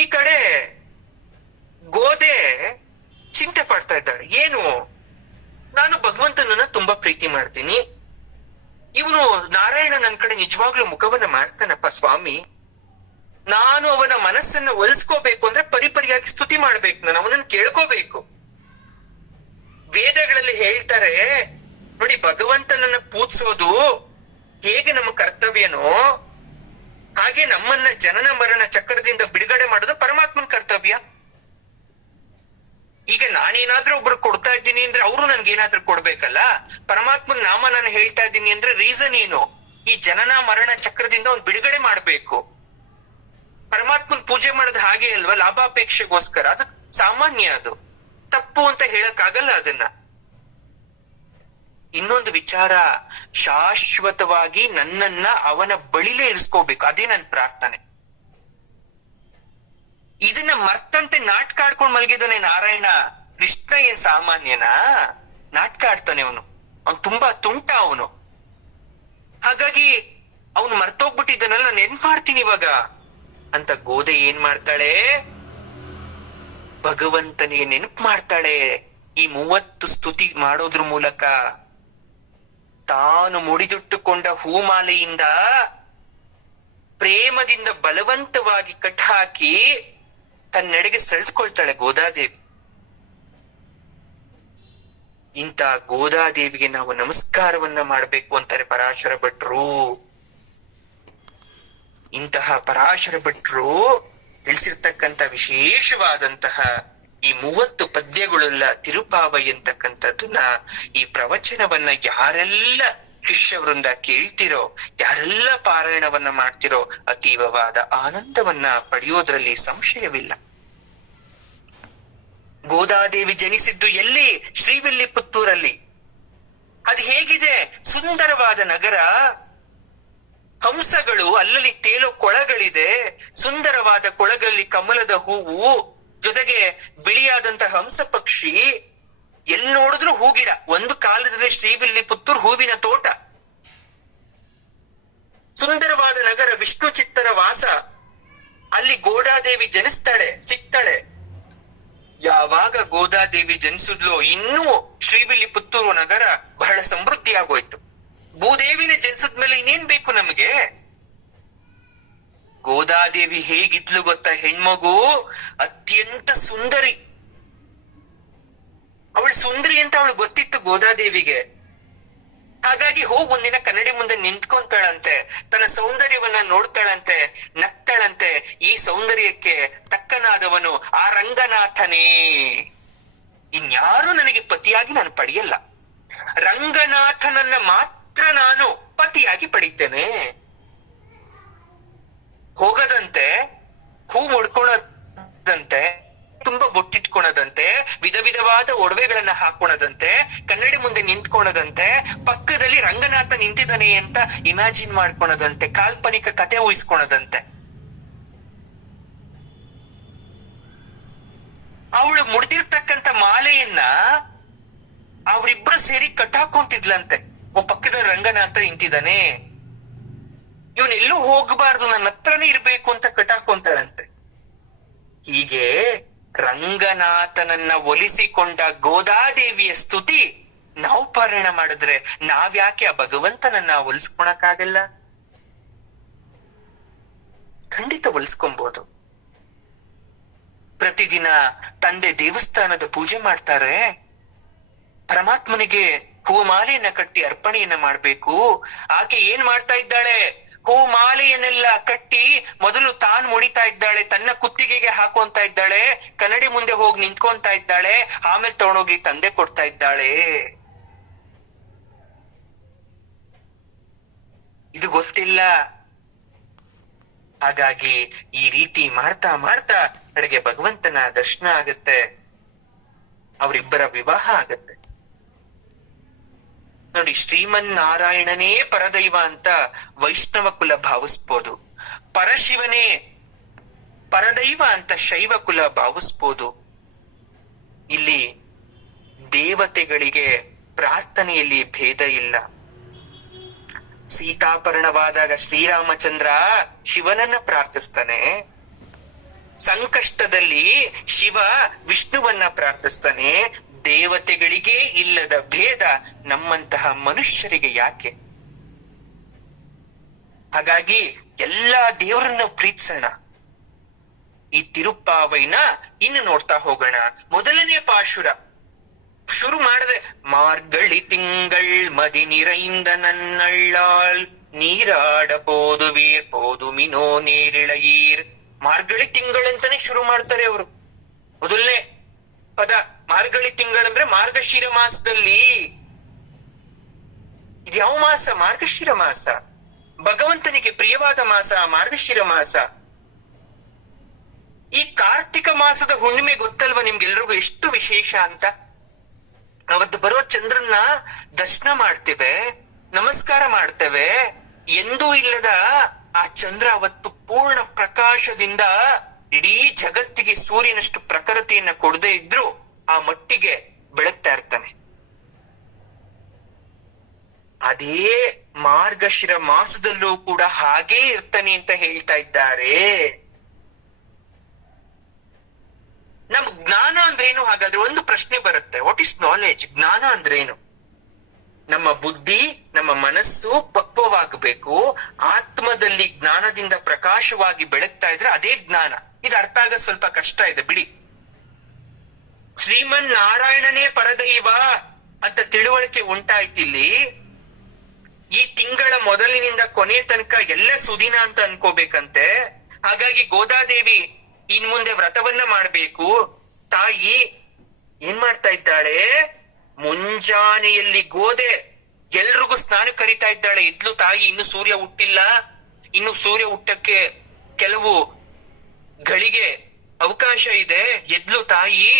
ಈ ಕಡೆ ಗೋದೆ ಚಿಂತೆ ಪಡ್ತಾ ಇದ್ದಾಳೆ. ಏನು? ನಾನು ಭಗವಂತನನ್ನ ತುಂಬಾ ಪ್ರೀತಿ ಮಾಡ್ತೀನಿ, ಇವನು ನಾರಾಯಣ ನನ್ ಕಡೆ ನಿಜವಾಗ್ಲೂ ಮುಖವನ್ನ ಮಾಡ್ತಾನಪ್ಪ ಸ್ವಾಮಿ, ನಾನು ಅವನ ಮನಸ್ಸನ್ನ ಒಲಿಸ್ಕೋಬೇಕು ಅಂದ್ರೆ ಪರಿಪರಿಯಾಗಿ ಸ್ತುತಿ ಮಾಡ್ಬೇಕು, ನಾನು ಅವನನ್ನ ಕೇಳ್ಕೋಬೇಕು. ವೇದಗಳಲ್ಲಿ ಹೇಳ್ತಾರೆ ನೋಡಿ, ಭಗವಂತನನ್ನ ಪೂಜಿಸೋದು ಹೇಗೆ ನಮ್ಮ ಕರ್ತವ್ಯನೋ ಹಾಗೆ ನಮ್ಮನ್ನ ಜನನ ಮರಣ ಚಕ್ರದಿಂದ ಬಿಡುಗಡೆ ಮಾಡೋದು ಪರಮಾತ್ಮನ ಕರ್ತವ್ಯ. ಈಗ ನಾನೇನಾದ್ರೂ ಒಬ್ರು ಕೊಡ್ತಾ ಇದ್ದೀನಿ ಅಂದ್ರೆ ಅವರು ನನ್ಗೇನಾದ್ರೂ ಕೊಡ್ಬೇಕಲ್ಲ. ಪರಮಾತ್ಮನ ನಾಮ ನಾನು ಹೇಳ್ತಾ ಇದ್ದೀನಿ ಅಂದ್ರೆ ರೀಸನ್ ಏನು? ಈ ಜನನ ಮರಣ ಚಕ್ರದಿಂದ ಅವ್ನು ಬಿಡುಗಡೆ ಮಾಡ್ಬೇಕು. ಪರಮಾತ್ಮನ್ ಪೂಜೆ ಮಾಡೋದು ಹಾಗೆ ಅಲ್ವಾ, ಲಾಭಾಪೇಕ್ಷೆಗೋಸ್ಕರ. ಅದು ಸಾಮಾನ್ಯ, ಅದು ತಪ್ಪು ಅಂತ ಹೇಳಕ್ ಆಗಲ್ಲ ಅದನ್ನ. ಇನ್ನೊಂದು ವಿಚಾರ, ಶಾಶ್ವತವಾಗಿ ನನ್ನನ್ನ ಅವನ ಬಳಿಲೇ ಇರಿಸ್ಕೋಬೇಕು, ಅದೇ ನನ್ನ ಪ್ರಾರ್ಥನೆ. ಇದನ್ನ ಮರ್ತಂತೆ ನಾಟಕ ಆಡ್ಕೊಂಡ್ ಮಲಗಿದಾನೆ ನಾರಾಯಣ. ಕೃಷ್ಣ ಏನ್ ಸಾಮಾನ್ಯನಾ? ನಾಟಕ ಆಡ್ತಾನೆ ಅವನು ತುಂಬಾ ತುಂಟ ಅವನು. ಹಾಗಾಗಿ ಅವನು ಮರ್ತೋಗ್ಬಿಟ್ಟಿದ್ದಾನಲ್ಲ, ನಾನು ಏನ್ ಮಾಡ್ತೀನಿ ಇವಾಗ ಅಂತ ಗೋದೆ ಏನ್ ಮಾಡ್ತಾಳೆ? ಭಗವಂತನಿಗೆ ನೆನಪು ಮಾಡ್ತಾಳೆ. ಈ 30 ಸ್ತುತಿ ಮಾಡೋದ್ರ ಮೂಲಕ ತಾನು ಮುಡಿದುಟ್ಟುಕೊಂಡ ಹೂಮಾಲೆಯಿಂದ ಪ್ರೇಮದಿಂದ ಬಲವಂತವಾಗಿ ಕಟ್ಟಾಕಿ ತನ್ನೆಡೆಗೆ ಸೆಳೆದುಕೊಳ್ತಾಳೆ ಗೋದಾದೇವಿ. ಇಂಥ ಗೋದಾದೇವಿಗೆ ನಾವು ನಮಸ್ಕಾರವನ್ನ ಮಾಡ್ಬೇಕು ಅಂತಾರೆ ಪರಾಶರ ಭಟ್ರು. ಇಂತಹ ಪರಾಶರ ಭಟ್ರು ತಿಳಿಸಿರ್ತಕ್ಕಂಥ ವಿಶೇಷವಾದಂತಹ ಈ 30 ಪದ್ಯಗಳೆಲ್ಲ ತಿರುಪಾವೈ ಅಂತಕ್ಕಂಥದ್ದನ್ನ, ಈ ಪ್ರವಚನವನ್ನ ಯಾರೆಲ್ಲ ಶಿಷ್ಯವೃಂದ ಕೇಳ್ತಿರೋ, ಯಾರೆಲ್ಲ ಪಾರಾಯಣವನ್ನ ಮಾಡ್ತಿರೋ ಅತೀವವಾದ ಆನಂದವನ್ನ ಪಡೆಯೋದ್ರಲ್ಲಿ ಸಂಶಯವಿಲ್ಲ. ಗೋದಾದೇವಿ ಜನಿಸಿದ್ದು ಎಲ್ಲಿ? ಶ್ರೀವಿಲ್ಲಿಪುತ್ತೂರಲ್ಲಿ. ಅದು ಹೇಗಿದೆ? ಸುಂದರವಾದ ನಗರ, ಹಂಸಗಳು ಅಲ್ಲಲ್ಲಿ ತೇಲೋ ಕೊಳಗಳಿದೆ, ಸುಂದರವಾದ ಕೊಳಗಳಲ್ಲಿ ಕಮಲದ ಹೂವು, ಜೊತೆಗೆ ಬಿಳಿಯಾದಂತಹ ಹಂಸ ಪಕ್ಷಿ, ಎಲ್ಲಿ ನೋಡಿದ್ರು ಹೂಗಿಡ. ಒಂದು ಕಾಲ ಕಾಲದಲ್ಲಿ ಶ್ರೀವಿಲ್ಲಿಪುತ್ತೂರ್ ಹೂವಿನ ತೋಟ, ಸುಂದರವಾದ ನಗರ, ವಿಷ್ಣು ಚಿತ್ತರ ವಾಸ. ಅಲ್ಲಿ ಗೋದಾದೇವಿ ಜನಿಸ್ತಾಳೆ, ಸಿಗ್ತಾಳೆ. ಯಾವಾಗ ಗೋದಾದೇವಿ ಜನಿಸಿದ್ಲು ಇನ್ನೂ ಶ್ರೀವಿಲ್ಲಿಪುತ್ತೂರು ನಗರ ಬಹಳ ಸಮೃದ್ಧಿ ಆಗೋಯ್ತು. ಭೂದೇವಿನ ಜನಿಸಿದ್ಮೇಲೆ ಇನ್ನೇನ್ ಬೇಕು ನಮಗೆ? ಗೋದಾದೇವಿ ಹೇಗಿದ್ಲು ಗೊತ್ತಾ? ಹೆಣ್ಮಗು ಅತ್ಯಂತ ಸುಂದರಿ. ಅವಳು ಸುಂದರಿ ಅಂತ ಅವಳು ಗೊತ್ತಿತ್ತು ಗೋದಾದೇವಿಗೆ. ಹಾಗಾಗಿ ಹೋಗ್ ಒಂದಿನ ಕನ್ನಡಿ ಮುಂದೆ ನಿಂತ್ಕೊಂತಾಳಂತೆ, ತನ್ನ ಸೌಂದರ್ಯವನ್ನ ನೋಡ್ತಾಳಂತೆ, ನಗ್ತಾಳಂತೆ. ಈ ಸೌಂದರ್ಯಕ್ಕೆ ತಕ್ಕನಾದವನು ಆ ರಂಗನಾಥನೇ, ಇನ್ಯಾರು ನನಗೆ ಪತಿಯಾಗಿ ನಾನು ಪಡೆಯಲ್ಲ, ರಂಗನಾಥನನ್ನ ಮಾತ್ರ ನಾನು ಪತಿಯಾಗಿ ಪಡಿತೇನೆ. ಹೋಗದಂತೆ, ಹೂ ಮುಡ್ಕೊಳದಂತೆ, ತುಂಬಾ ಬೊಟ್ಟಿಟ್ಕೊಳದಂತೆ, ವಿಧ ವಿಧವಾದ ಒಡವೆಗಳನ್ನ ಹಾಕೊಳದಂತೆ, ಕನ್ನಡಿ ಮುಂದೆ ನಿಂತ್ಕೊಳದಂತೆ, ಪಕ್ಕದಲ್ಲಿ ರಂಗನಾಥ ನಿಂತಿದ್ದಾನೆ ಅಂತ ಇಮ್ಯಾಜಿನ್ ಮಾಡ್ಕೊಳದಂತೆ, ಕಾಲ್ಪನಿಕ ಕತೆ ಊಹಿಸ್ಕೊಳದಂತೆ. ಅವಳು ಮುಡ್ದಿರ್ತಕ್ಕಂಥ ಮಾಲೆಯನ್ನ ಅವರಿಬ್ರು ಸೇರಿ ಕಟ್ಟಾಕೊಂತಿದ್ಲಂತೆ. ಪಕ್ಕದ ರಂಗನಾಥ ನಿಂತಿದ್ದಾನೆ, ಇವನೆಲ್ಲೂ ಹೋಗಬಾರ್ದು, ನನ್ನ ಹತ್ರನೇ ಇರ್ಬೇಕು ಅಂತ ಕಟ್ಟಾಕೊಂತಾಳಂತೆ. ಹೀಗೆ ರಂಗನಾಥನನ್ನ ಒಲಿಸಿಕೊಂಡ ಗೋದಾದೇವಿಯ ಸ್ತುತಿ ನಾವು ಪಾರಾಯಣ ಮಾಡಿದ್ರೆ ನಾವ್ಯಾಕೆ ಆ ಭಗವಂತನನ್ನ ಒಲಿಸ್ಕೊಳಕ್ಕಾಗಲ್ಲ? ಖಂಡಿತ ಒಲಿಸ್ಕೊಬಹುದು. ಪ್ರತಿದಿನ ತಂದೆ ದೇವಸ್ಥಾನದ ಪೂಜೆ ಮಾಡ್ತಾರೆ, ಪರಮಾತ್ಮನಿಗೆ ಹೂಮಾಲೆಯನ್ನ ಕಟ್ಟಿ ಅರ್ಪಣೆಯನ್ನ ಮಾಡ್ಬೇಕು. ಆಕೆ ಏನ್ ಮಾಡ್ತಾ ಇದ್ದಾಳೆ? ಹೂಮಾಲೆಯನ್ನೆಲ್ಲ ಕಟ್ಟಿ ಮೊದಲು ತಾನು ಮುಡಿತಾ ಇದ್ದಾಳೆ, ತನ್ನ ಕುತ್ತಿಗೆಗೆ ಹಾಕೊಂತ ಇದ್ದಾಳೆ, ಕನ್ನಡಿ ಮುಂದೆ ಹೋಗಿ ನಿಂತ್ಕೊಂತ ಇದ್ದಾಳೆ, ಆಮೇಲೆ ತಗೊಂಡೋಗಿ ತಂದೆ ಕೊಡ್ತಾ ಇದ್ದಾಳೆ. ಇದು ಗೊತ್ತಿಲ್ಲ. ಹಾಗಾಗಿ ಈ ರೀತಿ ಮಾಡ್ತಾ ಮಾಡ್ತಾ ಕಡೆಗೆ ಭಗವಂತನ ದರ್ಶನ ಆಗತ್ತೆ, ಅವರಿಬ್ಬರ ವಿವಾಹ ಆಗತ್ತೆ. ನೋಡಿ, ಶ್ರೀಮನ್ನಾರಾಯಣನೇ ಪರದೈವ ಅಂತ ವೈಷ್ಣವ ಕುಲ ಭಾವಿಸ್ಬೋದು, ಪರಶಿವನೇ ಪರದೈವ ಅಂತ ಶೈವ ಕುಲ ಭಾವಿಸ್ಬೋದು. ಇಲ್ಲಿ ದೇವತೆಗಳಿಗೆ ಪ್ರಾರ್ಥನೆಯಲ್ಲಿ ಭೇದ ಇಲ್ಲ. ಸೀತಾಪರಣವಾದಾಗ ಶ್ರೀರಾಮಚಂದ್ರ ಶಿವನನ್ನ ಪ್ರಾರ್ಥಿಸ್ತಾನೆ, ಸಂಕಷ್ಟದಲ್ಲಿ ಶಿವ ವಿಷ್ಣುವನ್ನ ಪ್ರಾರ್ಥಿಸ್ತಾನೆ. ದೇವತೆಗಳಿಗೆ ಇಲ್ಲದ ಭೇದ ನಮ್ಮಂತಹ ಮನುಷ್ಯರಿಗೆ ಯಾಕೆ? ಹಾಗಾಗಿ ಎಲ್ಲಾ ದೇವರನ್ನ ಪ್ರೀತಿಸೋಣ. ಈ ತಿರುಪ್ಪಾವೈನ ಇನ್ನು ನೋಡ್ತಾ ಹೋಗೋಣ. ಮೊದಲನೇ ಪಾಶುರ ಶುರು ಮಾಡಿದ್ರೆ, ಮಾರ್ಗಳಿ ತಿಂಗಳ್ ಮದಿ ನಿರೈಂದ ನನ್ನಳ್ಳಾಳ್ ನೀರಾಡ ಪೋದುವೀರ್ ಪೋದುಮಿನೋ ನೇರಿಳಯೀರ್. ಮಾರ್ಗಳಿ ತಿಂಗಳಂತಾನೆ ಶುರು ಮಾಡ್ತಾರೆ ಅವರು. ಮೊದಲನೇ ಪದ ಮಾರ್ಗಳಿ ತಿಂಗಳಂದ್ರೆ ಮಾರ್ಗಶಿರ ಮಾಸದಲ್ಲಿ. ಇದ್ಯಾವ ಮಾಸ? ಮಾರ್ಗಶಿರ ಮಾಸ, ಭಗವಂತನಿಗೆ ಪ್ರಿಯವಾದ ಮಾಸ ಮಾರ್ಗಶಿರ ಮಾಸ. ಈ ಕಾರ್ತಿಕ ಮಾಸದ ಹುಣ್ಣಿಮೆ ಗೊತ್ತಲ್ವಾ ನಿಮ್ಗೆಲ್ರಿಗೂ ಎಷ್ಟು ವಿಶೇಷ ಅಂತ? ಅವತ್ತು ಬರೋ ಚಂದ್ರನ್ನ ದರ್ಶನ ಮಾಡ್ತೇವೆ, ನಮಸ್ಕಾರ ಮಾಡ್ತೇವೆ. ಎಂದೂ ಇಲ್ಲದ ಆ ಚಂದ್ರ ಅವತ್ತು ಪೂರ್ಣ ಪ್ರಕಾಶದಿಂದ ಇಡೀ ಜಗತ್ತಿಗೆ ಸೂರ್ಯನಷ್ಟು ಪ್ರಖರತೆಯನ್ನ ಕೊಡದೇ ಇದ್ರು ಆ ಮಟ್ಟಿಗೆ ಬೆಳಗ್ತಾ ಇರ್ತಾನೆ. ಅದೇ ಮಾರ್ಗಶಿರ ಮಾಸದಲ್ಲೂ ಕೂಡ ಹಾಗೇ ಇರ್ತಾನೆ ಅಂತ ಹೇಳ್ತಾ ಇದ್ದಾರೆ. ನಮ್ ಜ್ಞಾನ ಅಂದ್ರೇನು? ಹಾಗಾದ್ರೆ ಒಂದು ಪ್ರಶ್ನೆ ಬರುತ್ತೆ, ವಾಟ್ ಇಸ್ ನಾಲೆಜ್? ಜ್ಞಾನ ಅಂದ್ರೇನು? ನಮ್ಮ ಬುದ್ಧಿ, ನಮ್ಮ ಮನಸ್ಸು ಪಕ್ವವಾಗಬೇಕು, ಆತ್ಮದಲ್ಲಿ ಜ್ಞಾನದಿಂದ ಪ್ರಕಾಶವಾಗಿ ಬೆಳಗ್ತಾ ಇದ್ರೆ ಅದೇ ಜ್ಞಾನ. ಇದು ಅರ್ಥ ಆಗ ಸ್ವಲ್ಪ ಕಷ್ಟ ಇದೆ ಬಿಡಿ. ಶ್ರೀಮನ್ ನಾರಾಯಣನೇ ಪರದೈವ ಅಂತ ತಿಳುವಳಿಕೆ ಉಂಟಾಯ್ತಿಲ್ಲಿ. ಈ ತಿಂಗಳ ಮೊದಲಿನಿಂದ ಕೊನೆ ತನಕ ಎಲ್ಲ ಸುದಿನ ಅಂತ ಅನ್ಕೋಬೇಕಂತೆ. ಹಾಗಾಗಿ ಗೋದಾದೇವಿ ಇನ್ ಮುಂದೆ ವ್ರತವನ್ನ ಮಾಡ್ಬೇಕು. ತಾಯಿ ಏನ್ ಮಾಡ್ತಾ ಇದ್ದಾಳೆ? ಮುಂಜಾನೆಯಲ್ಲಿ ಗೋದೆ ಎಲ್ರಿಗೂ ಸ್ನಾನ ಕರಿತಾ ಇದ್ದಾಳೆ. ಇದ್ಲು ತಾಯಿ, ಇನ್ನು ಸೂರ್ಯ ಹುಟ್ಟಿಲ್ಲ, ಇನ್ನು ಸೂರ್ಯ ಹುಟ್ಟಕ್ಕೆ ಕೆಲವು ಗಳಿಗೆ ಅವಕಾಶ ಇದೆ. ಎದ್ಲು ತಾಯಿ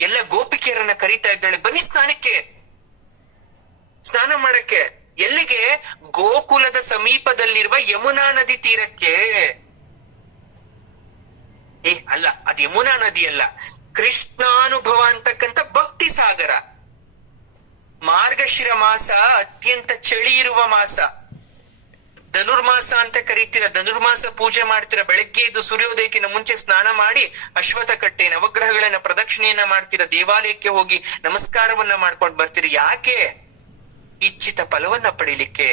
ಎಲ್ಲ ಗೋಪಿಕೆಯರನ್ನ ಕರೀತಾ ಇದ್ದಾಳೆ, ಬನ್ನಿ ಸ್ನಾನಕ್ಕೆ, ಸ್ನಾನ ಮಾಡಕ್ಕೆ. ಎಲ್ಲಿಗೆ? ಗೋಕುಲದ ಸಮೀಪದಲ್ಲಿರುವ ಯಮುನಾ ನದಿ ತೀರಕ್ಕೆ. ಅಲ್ಲ, ಅದು ಯಮುನಾ ನದಿ ಅಲ್ಲ, ಕೃಷ್ಣಾನುಭವ ಅಂತಕ್ಕಂಥ ಭಕ್ತಿ ಸಾಗರ. ಮಾರ್ಗಶಿರ ಮಾಸ ಅತ್ಯಂತ ಚಳಿ ಇರುವ ಮಾಸ. ಧನುರ್ಮಾಸ ಅಂತ ಕರೀತೀರ. ಧನುರ್ಮಾಸ ಪೂಜೆ ಮಾಡ್ತೀರಾ. ಬೆಳಗ್ಗೆ ಎದ್ದು ಸೂರ್ಯೋದಯಕ್ಕಿಂತ ಮುಂಚೆ ಸ್ನಾನ ಮಾಡಿ ಅಶ್ವತ್ಥ ಕಟ್ಟೆ ನವಗ್ರಹಗಳನ್ನ ಪ್ರದಕ್ಷಿಣೆಯನ್ನ ಮಾಡ್ತೀರಾ. ದೇವಾಲಯಕ್ಕೆ ಹೋಗಿ ನಮಸ್ಕಾರವನ್ನ ಮಾಡ್ಕೊಂಡು ಬರ್ತೀರಿ. ಯಾಕೆ? ಇಚ್ಛಿತ ಫಲವನ್ನ ಪಡೀಲಿಕ್ಕೆ.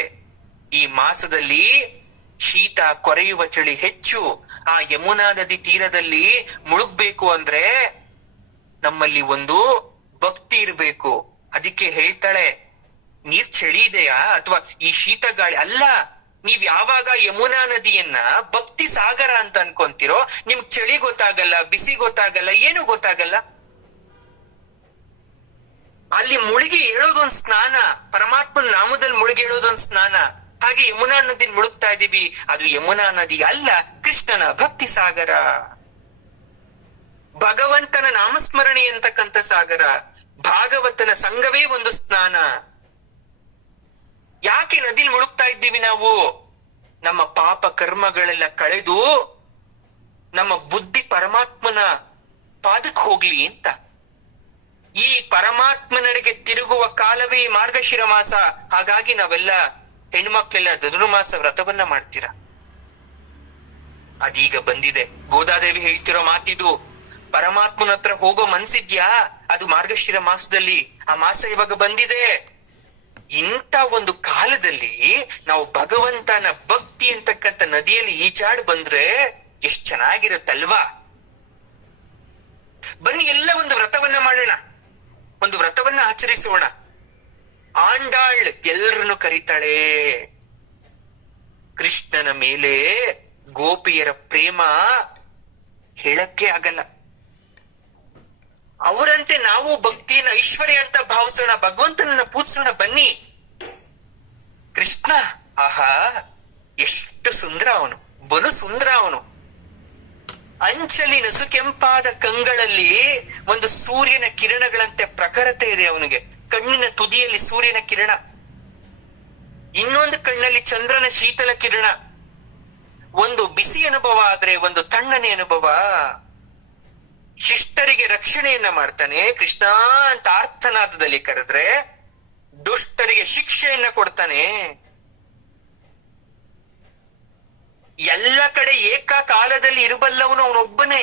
ಈ ಮಾಸದಲ್ಲಿ ಶೀತ, ಕೊರೆಯುವ ಚಳಿ ಹೆಚ್ಚು. ಆ ಯಮುನಾ ನದಿ ತೀರದಲ್ಲಿ ಮುಳುಗ್ಬೇಕು ಅಂದ್ರೆ ನಮ್ಮಲ್ಲಿ ಒಂದು ಭಕ್ತಿ ಇರ್ಬೇಕು. ಅದಕ್ಕೆ ಹೇಳ್ತಾಳೆ, ನೀರ್ ಚಳಿ ಇದೆಯಾ ಅಥವಾ ಈ ಶೀತ ಗಾಳಿ ಅಲ್ಲ. ನೀವ್ ಯಾವಾಗ ಯಮುನಾ ನದಿಯನ್ನ ಭಕ್ತಿ ಸಾಗರ ಅಂತ ಅನ್ಕೊಂತೀರೋ ನಿಮ್ಗ್ ಚಳಿ ಗೊತ್ತಾಗಲ್ಲ, ಬಿಸಿ ಗೊತ್ತಾಗಲ್ಲ, ಏನು ಗೊತ್ತಾಗಲ್ಲ. ಅಲ್ಲಿ ಮುಳುಗಿ ಹೇಳೋದೊಂದ್ ಸ್ನಾನ, ಪರಮಾತ್ಮನ ನಾಮದಲ್ಲಿ ಮುಳುಗಿ ಹೇಳೋದೊಂದ್ ಸ್ನಾನ. ಹಾಗೆ ಯಮುನಾ ನದಿ ಮುಳುಗ್ತಾ ಇದೀವಿ, ಅದು ಯಮುನಾ ನದಿ ಅಲ್ಲ, ಕೃಷ್ಣನ ಭಕ್ತಿ ಸಾಗರ, ಭಗವಂತನ ನಾಮಸ್ಮರಣೆ ಅಂತಕ್ಕಂಥ ಸಾಗರ. ಭಾಗವತನ ಸಂಘವೇ ಒಂದು ಸ್ನಾನ. ಯಾಕೆ ನದಿಲ್ ಮುಳುಗ್ತಾ ಇದ್ದೀವಿ ನಾವು? ನಮ್ಮ ಪಾಪ ಕರ್ಮಗಳೆಲ್ಲ ಕಳೆದು ನಮ್ಮ ಬುದ್ಧಿ ಪರಮಾತ್ಮನ ಪಾದಕ್ಕೆ ಹೋಗ್ಲಿ ಅಂತ. ಈ ಪರಮಾತ್ಮನೆಡೆಗೆ ತಿರುಗುವ ಕಾಲವೇ ಈ ಮಾರ್ಗಶಿರ ಮಾಸ. ಹಾಗಾಗಿ ನಾವೆಲ್ಲ ಹೆಣ್ಮಕ್ಳೆಲ್ಲ ಧನುರ್ಮಾಸ ವ್ರತವನ್ನ ಮಾಡ್ತೀರ. ಅದೀಗ ಬಂದಿದೆ. ಗೋದಾದೇವಿ ಹೇಳ್ತಿರೋ ಮಾತಿದು. ಪರಮಾತ್ಮನ ಹತ್ರ ಹೋಗೋ ಮನ್ಸಿದ್ಯಾ? ಅದು ಮಾರ್ಗಶಿರ ಮಾಸದಲ್ಲಿ. ಆ ಮಾಸ ಇವಾಗ ಬಂದಿದೆ. ಇಂಥ ಒಂದು ಕಾಲದಲ್ಲಿ ನಾವು ಭಗವಂತನ ಭಕ್ತಿ ಅಂತಕ್ಕಂಥ ನದಿಯಲ್ಲಿ ಈಜಾಡ್ ಬಂದ್ರೆ ಎಷ್ಟ್ ಚೆನ್ನಾಗಿರುತ್ತಲ್ವಾ? ಬನ್ನಿ ಎಲ್ಲ ಒಂದು ವ್ರತವನ್ನ ಮಾಡೋಣ, ಒಂದು ವ್ರತವನ್ನ ಆಚರಿಸೋಣ. ಆಂಡಾಳ್ ಎಲ್ಲರನ್ನು ಕರೀತಾಳೆ. ಕೃಷ್ಣನ ಮೇಲೆ ಗೋಪಿಯರ ಪ್ರೇಮ ಹೇಳಕ್ಕೆ ಆಗಲ್ಲ. ಅವರಂತೆ ನಾವು ಭಕ್ತಿಯನ್ನ ಐಶ್ವರ್ಯ ಅಂತ ಭಾವಿಸೋಣ, ಭಗವಂತನನ್ನ ಪೂಜಿಸೋಣ. ಬನ್ನಿ. ಕೃಷ್ಣ ಆಹಾ ಎಷ್ಟು ಸುಂದರ ಅವನು, ಬಲು ಸುಂದರ ಅವನು. ಅಂಚಲಿ ನಸು ಕೆಂಪಾದ ಕಂಗಳಲ್ಲಿ ಒಂದು ಸೂರ್ಯನ ಕಿರಣಗಳಂತೆ ಪ್ರಖರತೆ ಇದೆ ಅವನಿಗೆ. ಕಣ್ಣಿನ ತುದಿಯಲ್ಲಿ ಸೂರ್ಯನ ಕಿರಣ, ಇನ್ನೊಂದು ಕಣ್ಣಲ್ಲಿ ಚಂದ್ರನ ಶೀತಲ ಕಿರಣ. ಒಂದು ಬಿಸಿ ಅನುಭವ ಆದ್ರೆ ಒಂದು ತಣ್ಣನೆ ಅನುಭವ. ಶಿಷ್ಟರಿಗೆ ರಕ್ಷಣೆಯನ್ನ ಮಾಡ್ತಾನೆ ಕೃಷ್ಣ ಅಂತ ಆರ್ತನಾದದಲ್ಲಿ ಕರೆದ್ರೆ, ದುಷ್ಟರಿಗೆ ಶಿಕ್ಷೆಯನ್ನ ಕೊಡ್ತಾನೆ. ಎಲ್ಲ ಕಡೆ ಏಕಕಾಲದಲ್ಲಿ ಇರಬಲ್ಲವನು ಅವನೊಬ್ಬನೇ.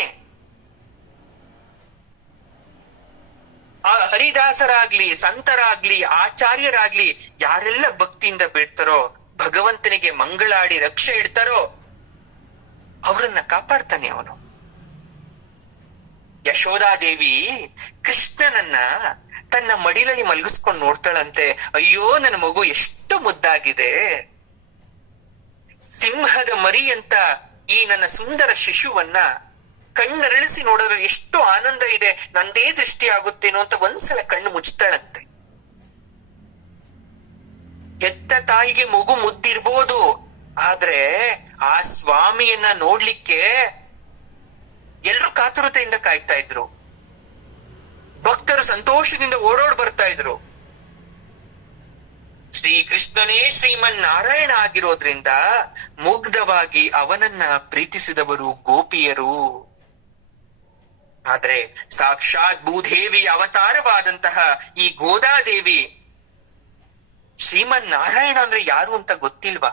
ಹರಿದಾಸರಾಗ್ಲಿ, ಸಂತರಾಗ್ಲಿ, ಆಚಾರ್ಯರಾಗ್ಲಿ ಯಾರೆಲ್ಲ ಭಕ್ತಿಯಿಂದ ಬೇಡ್ತಾರೋ, ಭಗವಂತನಿಗೆ ಮಂಗಳಾಡಿ ರಕ್ಷೆ ಇಡ್ತಾರೋ ಅವರನ್ನ ಕಾಪಾಡ್ತಾನೆ ಅವನು. ಯಶೋಧಾದೇವಿ ಕೃಷ್ಣನನ್ನ ತನ್ನ ಮಡಿಲಲ್ಲಿ ಮಲಗಿಸ್ಕೊಂಡು ನೋಡ್ತಾಳಂತೆ. ಅಯ್ಯೋ ನನ್ನ ಮಗು ಎಷ್ಟು ಮುದ್ದಾಗಿದೆ, ಸಿಂಹದ ಮರಿ ಅಂತ ಈ ನನ್ನ ಸುಂದರ ಶಿಶುವನ್ನ ಕಣ್ಣರಳಿಸಿ ನೋಡಿದ್ರೆ ಎಷ್ಟು ಆನಂದ ಇದೆ, ನಂದೇ ದೃಷ್ಟಿ ಆಗುತ್ತೇನೋ ಅಂತ ಒಂದ್ಸಲ ಕಣ್ಣು ಮುಚ್ತಾಳಂತೆ. ಹೆತ್ತ ತಾಯಿಗೆ ಮಗು ಮುದ್ದಿರ್ಬೋದು, ಆದ್ರೆ ಆ ಸ್ವಾಮಿಯನ್ನ ನೋಡ್ಲಿಕ್ಕೆ ಎಲ್ರು ಕಾತುರತೆಯಿಂದ ಕಾಯ್ತಾ ಇದ್ರು. ಭಕ್ತರು ಸಂತೋಷದಿಂದ ಓಡೋಡ್ ಬರ್ತಾ ಇದ್ರು. ಶ್ರೀಕೃಷ್ಣನೇ ಶ್ರೀಮನ್ ನಾರಾಯಣ ಆಗಿರೋದ್ರಿಂದ ಮುಗ್ಧವಾಗಿ ಅವನನ್ನ ಪ್ರೀತಿಸಿದವರು ಗೋಪಿಯರು. ಆದ್ರೆ ಸಾಕ್ಷಾತ್ ಭೂದೇವಿ ಅವತಾರವಾದಂತಹ ಈ ಗೋದಾದೇವಿ ಶ್ರೀಮನ್ ನಾರಾಯಣ ಅಂದ್ರೆ ಯಾರು ಅಂತ ಗೊತ್ತಿಲ್ವಾ?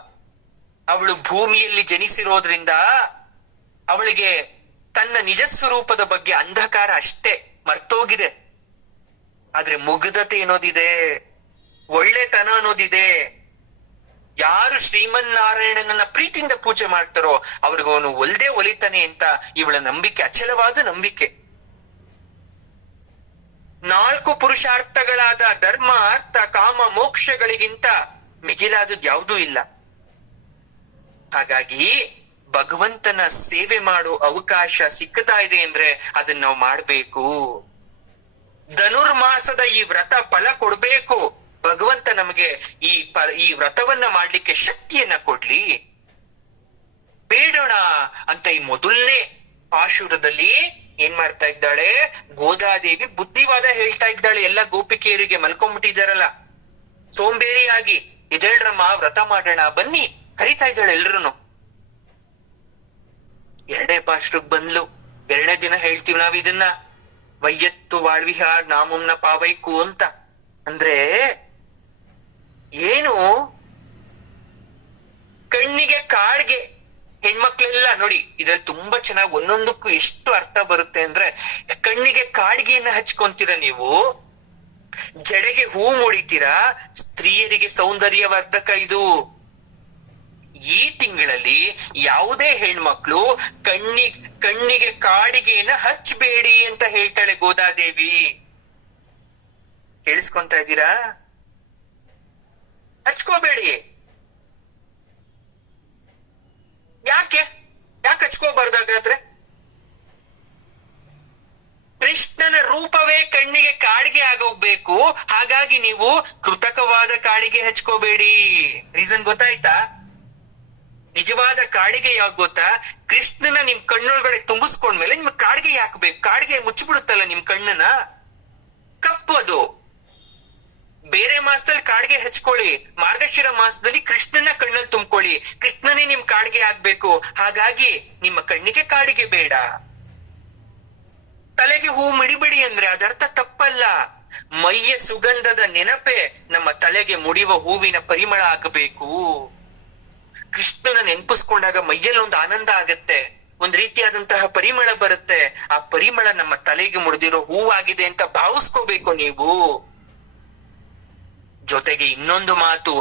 ಅವಳು ಭೂಮಿಯಲ್ಲಿ ಜನಿಸಿರೋದ್ರಿಂದ ಅವಳಿಗೆ ತನ್ನ ನಿಜ ಸ್ವರೂಪದ ಬಗ್ಗೆ ಅಂಧಕಾರ ಅಷ್ಟೇ ಮರ್ತೋಗಿದೆ. ಆದ್ರೆ ಮುಗ್ಧತೆ ಅನ್ನೋದಿದೆ, ಒಳ್ಳೆತನ ಅನ್ನೋದಿದೆ. ಯಾರು ಶ್ರೀಮನ್ನಾರಾಯಣನನ್ನ ಪ್ರೀತಿಯಿಂದ ಪೂಜೆ ಮಾಡ್ತಾರೋ ಅವ್ರಿಗೂ ಅವನು ಒಲ್ದೇ ಒಲಿತಾನೆ ಅಂತ ಇವಳ ನಂಬಿಕೆ, ಅಚಲವಾದ ನಂಬಿಕೆ. 4 ಪುರುಷಾರ್ಥಗಳಾದ ಧರ್ಮ, ಅರ್ಥ, ಕಾಮ, ಮೋಕ್ಷಗಳಿಗಿಂತ ಮಿಗಿಲಾದದ್ದು ಯಾವುದೂ ಇಲ್ಲ. ಹಾಗಾಗಿ ಭಗವಂತನ ಸೇವೆ ಮಾಡೋ ಅವಕಾಶ ಸಿಕ್ಕುತ್ತಾ ಇದೆ ಅಂದ್ರೆ ಅದನ್ನ ನಾವು ಮಾಡ್ಬೇಕು. ಧನುರ್ಮಾಸದ ಈ ವ್ರತ ಫಲ ಕೊಡ್ಬೇಕು. ಭಗವಂತ ನಮಗೆ ಈ ವ್ರತವನ್ನ ಮಾಡ್ಲಿಕ್ಕೆ ಶಕ್ತಿಯನ್ನ ಕೊಡ್ಲಿ, ಬೇಡೋಣ ಅಂತ ಈ ಮೊದಲನೇ ಪಾಶುರದಲ್ಲಿ ಏನ್ ಮಾಡ್ತಾ ಇದ್ದಾಳೆ ಗೋದಾದೇವಿ? ಬುದ್ಧಿವಾದ ಹೇಳ್ತಾ ಇದ್ದಾಳೆ. ಎಲ್ಲ ಗೋಪಿಕೆಯರಿಗೆ ಮಲ್ಕೊಂಡ್ಬಿಟ್ಟಿದ್ದಾರಲ್ಲ, ಸೋಂಬೇರಿಯಾಗಿ ಎದ್ದೇಳ್ರಮ್ಮ ವ್ರತ ಮಾಡೋಣ ಬನ್ನಿ ಕರಿತಾ ಇದ್ದಾಳೆ ಎಲ್ರು. 2ನೇ ಪಾಶುರಕ್ಕೆ ಬಂದ್ಲು. 2ನೇ ದಿನ ಹೇಳ್ತೀವಿ ನಾವ್ ಇದನ್ನ, ವೈಯತ್ತು ವಾಳ್ವಿಹಾರ್ ನಾಮುಮ್ನ ಪಾವೈಕು ಅಂತ. ಅಂದ್ರೆ ಏನು ಕಣ್ಣಿಗೆ ಕಾಡ್ಗೆ, ಹೆಣ್ಮಕ್ಳೆಲ್ಲ ನೋಡಿ ಇದ್ರಲ್ಲಿ ತುಂಬಾ ಚೆನ್ನಾಗಿ ಒಂದೊಂದಕ್ಕೂ ಎಷ್ಟು ಅರ್ಥ ಬರುತ್ತೆ ಅಂದ್ರೆ, ಕಣ್ಣಿಗೆ ಕಾಡ್ಗೆಯನ್ನ ಹಚ್ಕೊಂತೀರ ನೀವು, ಜಡೆಗೆ ಹೂ ಮುಡಿತೀರಾ, ಸ್ತ್ರೀಯರಿಗೆ ಸೌಂದರ್ಯವರ್ಧಕ ಇದು. ಈ ತಿಂಗಳಲ್ಲಿ ಯಾವುದೇ ಹೆಣ್ಮಕ್ಳು ಕಣ್ಣಿಗೆ ಕಾಡಿಗೆಯನ್ನ ಹಚ್ಚಬೇಡಿ ಅಂತ ಹೇಳ್ತಾಳೆ ಗೋದಾದೇವಿ. ಕೇಳಿಸ್ಕೊಂತಾ ಇದ್ದೀರಾ? ಹಚ್ಕೋಬೇಡಿ. ಯಾಕೆ ಹಚ್ಕೋಬಾರ್ದಾಗಾದ್ರೆ? ಕೃಷ್ಣನ ರೂಪವೇ ಕಣ್ಣಿಗೆ ಕಾಡಿಗೆ ಆಗೋಗ್ಬೇಕು, ಹಾಗಾಗಿ ನೀವು ಕೃತಕವಾದ ಕಾಡಿಗೆ ಹಚ್ಕೋಬೇಡಿ. ರೀಸನ್ ಗೊತ್ತಾಯ್ತಾ? ನಿಜವಾದ ಕಾಡಿಗೆ ಯಾಕೆ ಗೊತ್ತಾ? ಕೃಷ್ಣನ ನಿಮ್ ಕಣ್ಣೊಳಗಡೆ ತುಂಬಿಸ್ಕೊಂಡ್ಮೇಲೆ ನಿಮ್ ಕಾಡಿಗೆ ಯಾಕೆ ಬೇಕು? ಕಾಡಿಗೆ ಮುಚ್ಚಿಬಿಡುತ್ತಲ್ಲ ನಿಮ್ ಕಣ್ಣನ, ಕಪ್ಪು ಅದು. ಬೇರೆ ಮಾಸದಲ್ಲಿ ಕಾಡಿಗೆ ಹಚ್ಕೊಳ್ಳಿ, ಮಾರ್ಗಶಿರ ಮಾಸದಲ್ಲಿ ಕೃಷ್ಣನ ಕಣ್ಣಲ್ಲಿ ತುಂಬಿಕೊಳ್ಳಿ. ಕೃಷ್ಣನೇ ನಿಮ್ ಕಾಡಿಗೆ ಆಗ್ಬೇಕು, ಹಾಗಾಗಿ ನಿಮ್ಮ ಕಣ್ಣಿಗೆ ಕಾಡಿಗೆ ಬೇಡ. ತಲೆಗೆ ಹೂ ಮುಡಿಬಿಡಿ ಅಂದ್ರೆ ಅದರ್ಥ ತಪ್ಪಲ್ಲ. ಮೈಯ ಸುಗಂಧದ ನೆನಪೆ ನಮ್ಮ ತಲೆಗೆ ಮುಡಿಯುವ ಹೂವಿನ ಪರಿಮಳ ಆಗಬೇಕು. ಕೃಷ್ಣನ ನೆನಪಿಸ್ಕೊಂಡಾಗ ಮೈಯಲ್ಲಿ ಒಂದು ಆನಂದ ಆಗತ್ತೆ, ಒಂದ್ ರೀತಿಯಾದಂತಹ ಪರಿಮಳ ಬರುತ್ತೆ. ಆ ಪರಿಮಳ ನಮ್ಮ ತಲೆಗೆ ಮುಡಿದಿರೋ ಹೂವಾಗಿದೆ ಅಂತ ಭಾವಿಸ್ಕೋಬೇಕು ನೀವು. ಜೊತೆಗೆ ಇನ್ನೊಂದು ಮಾತು,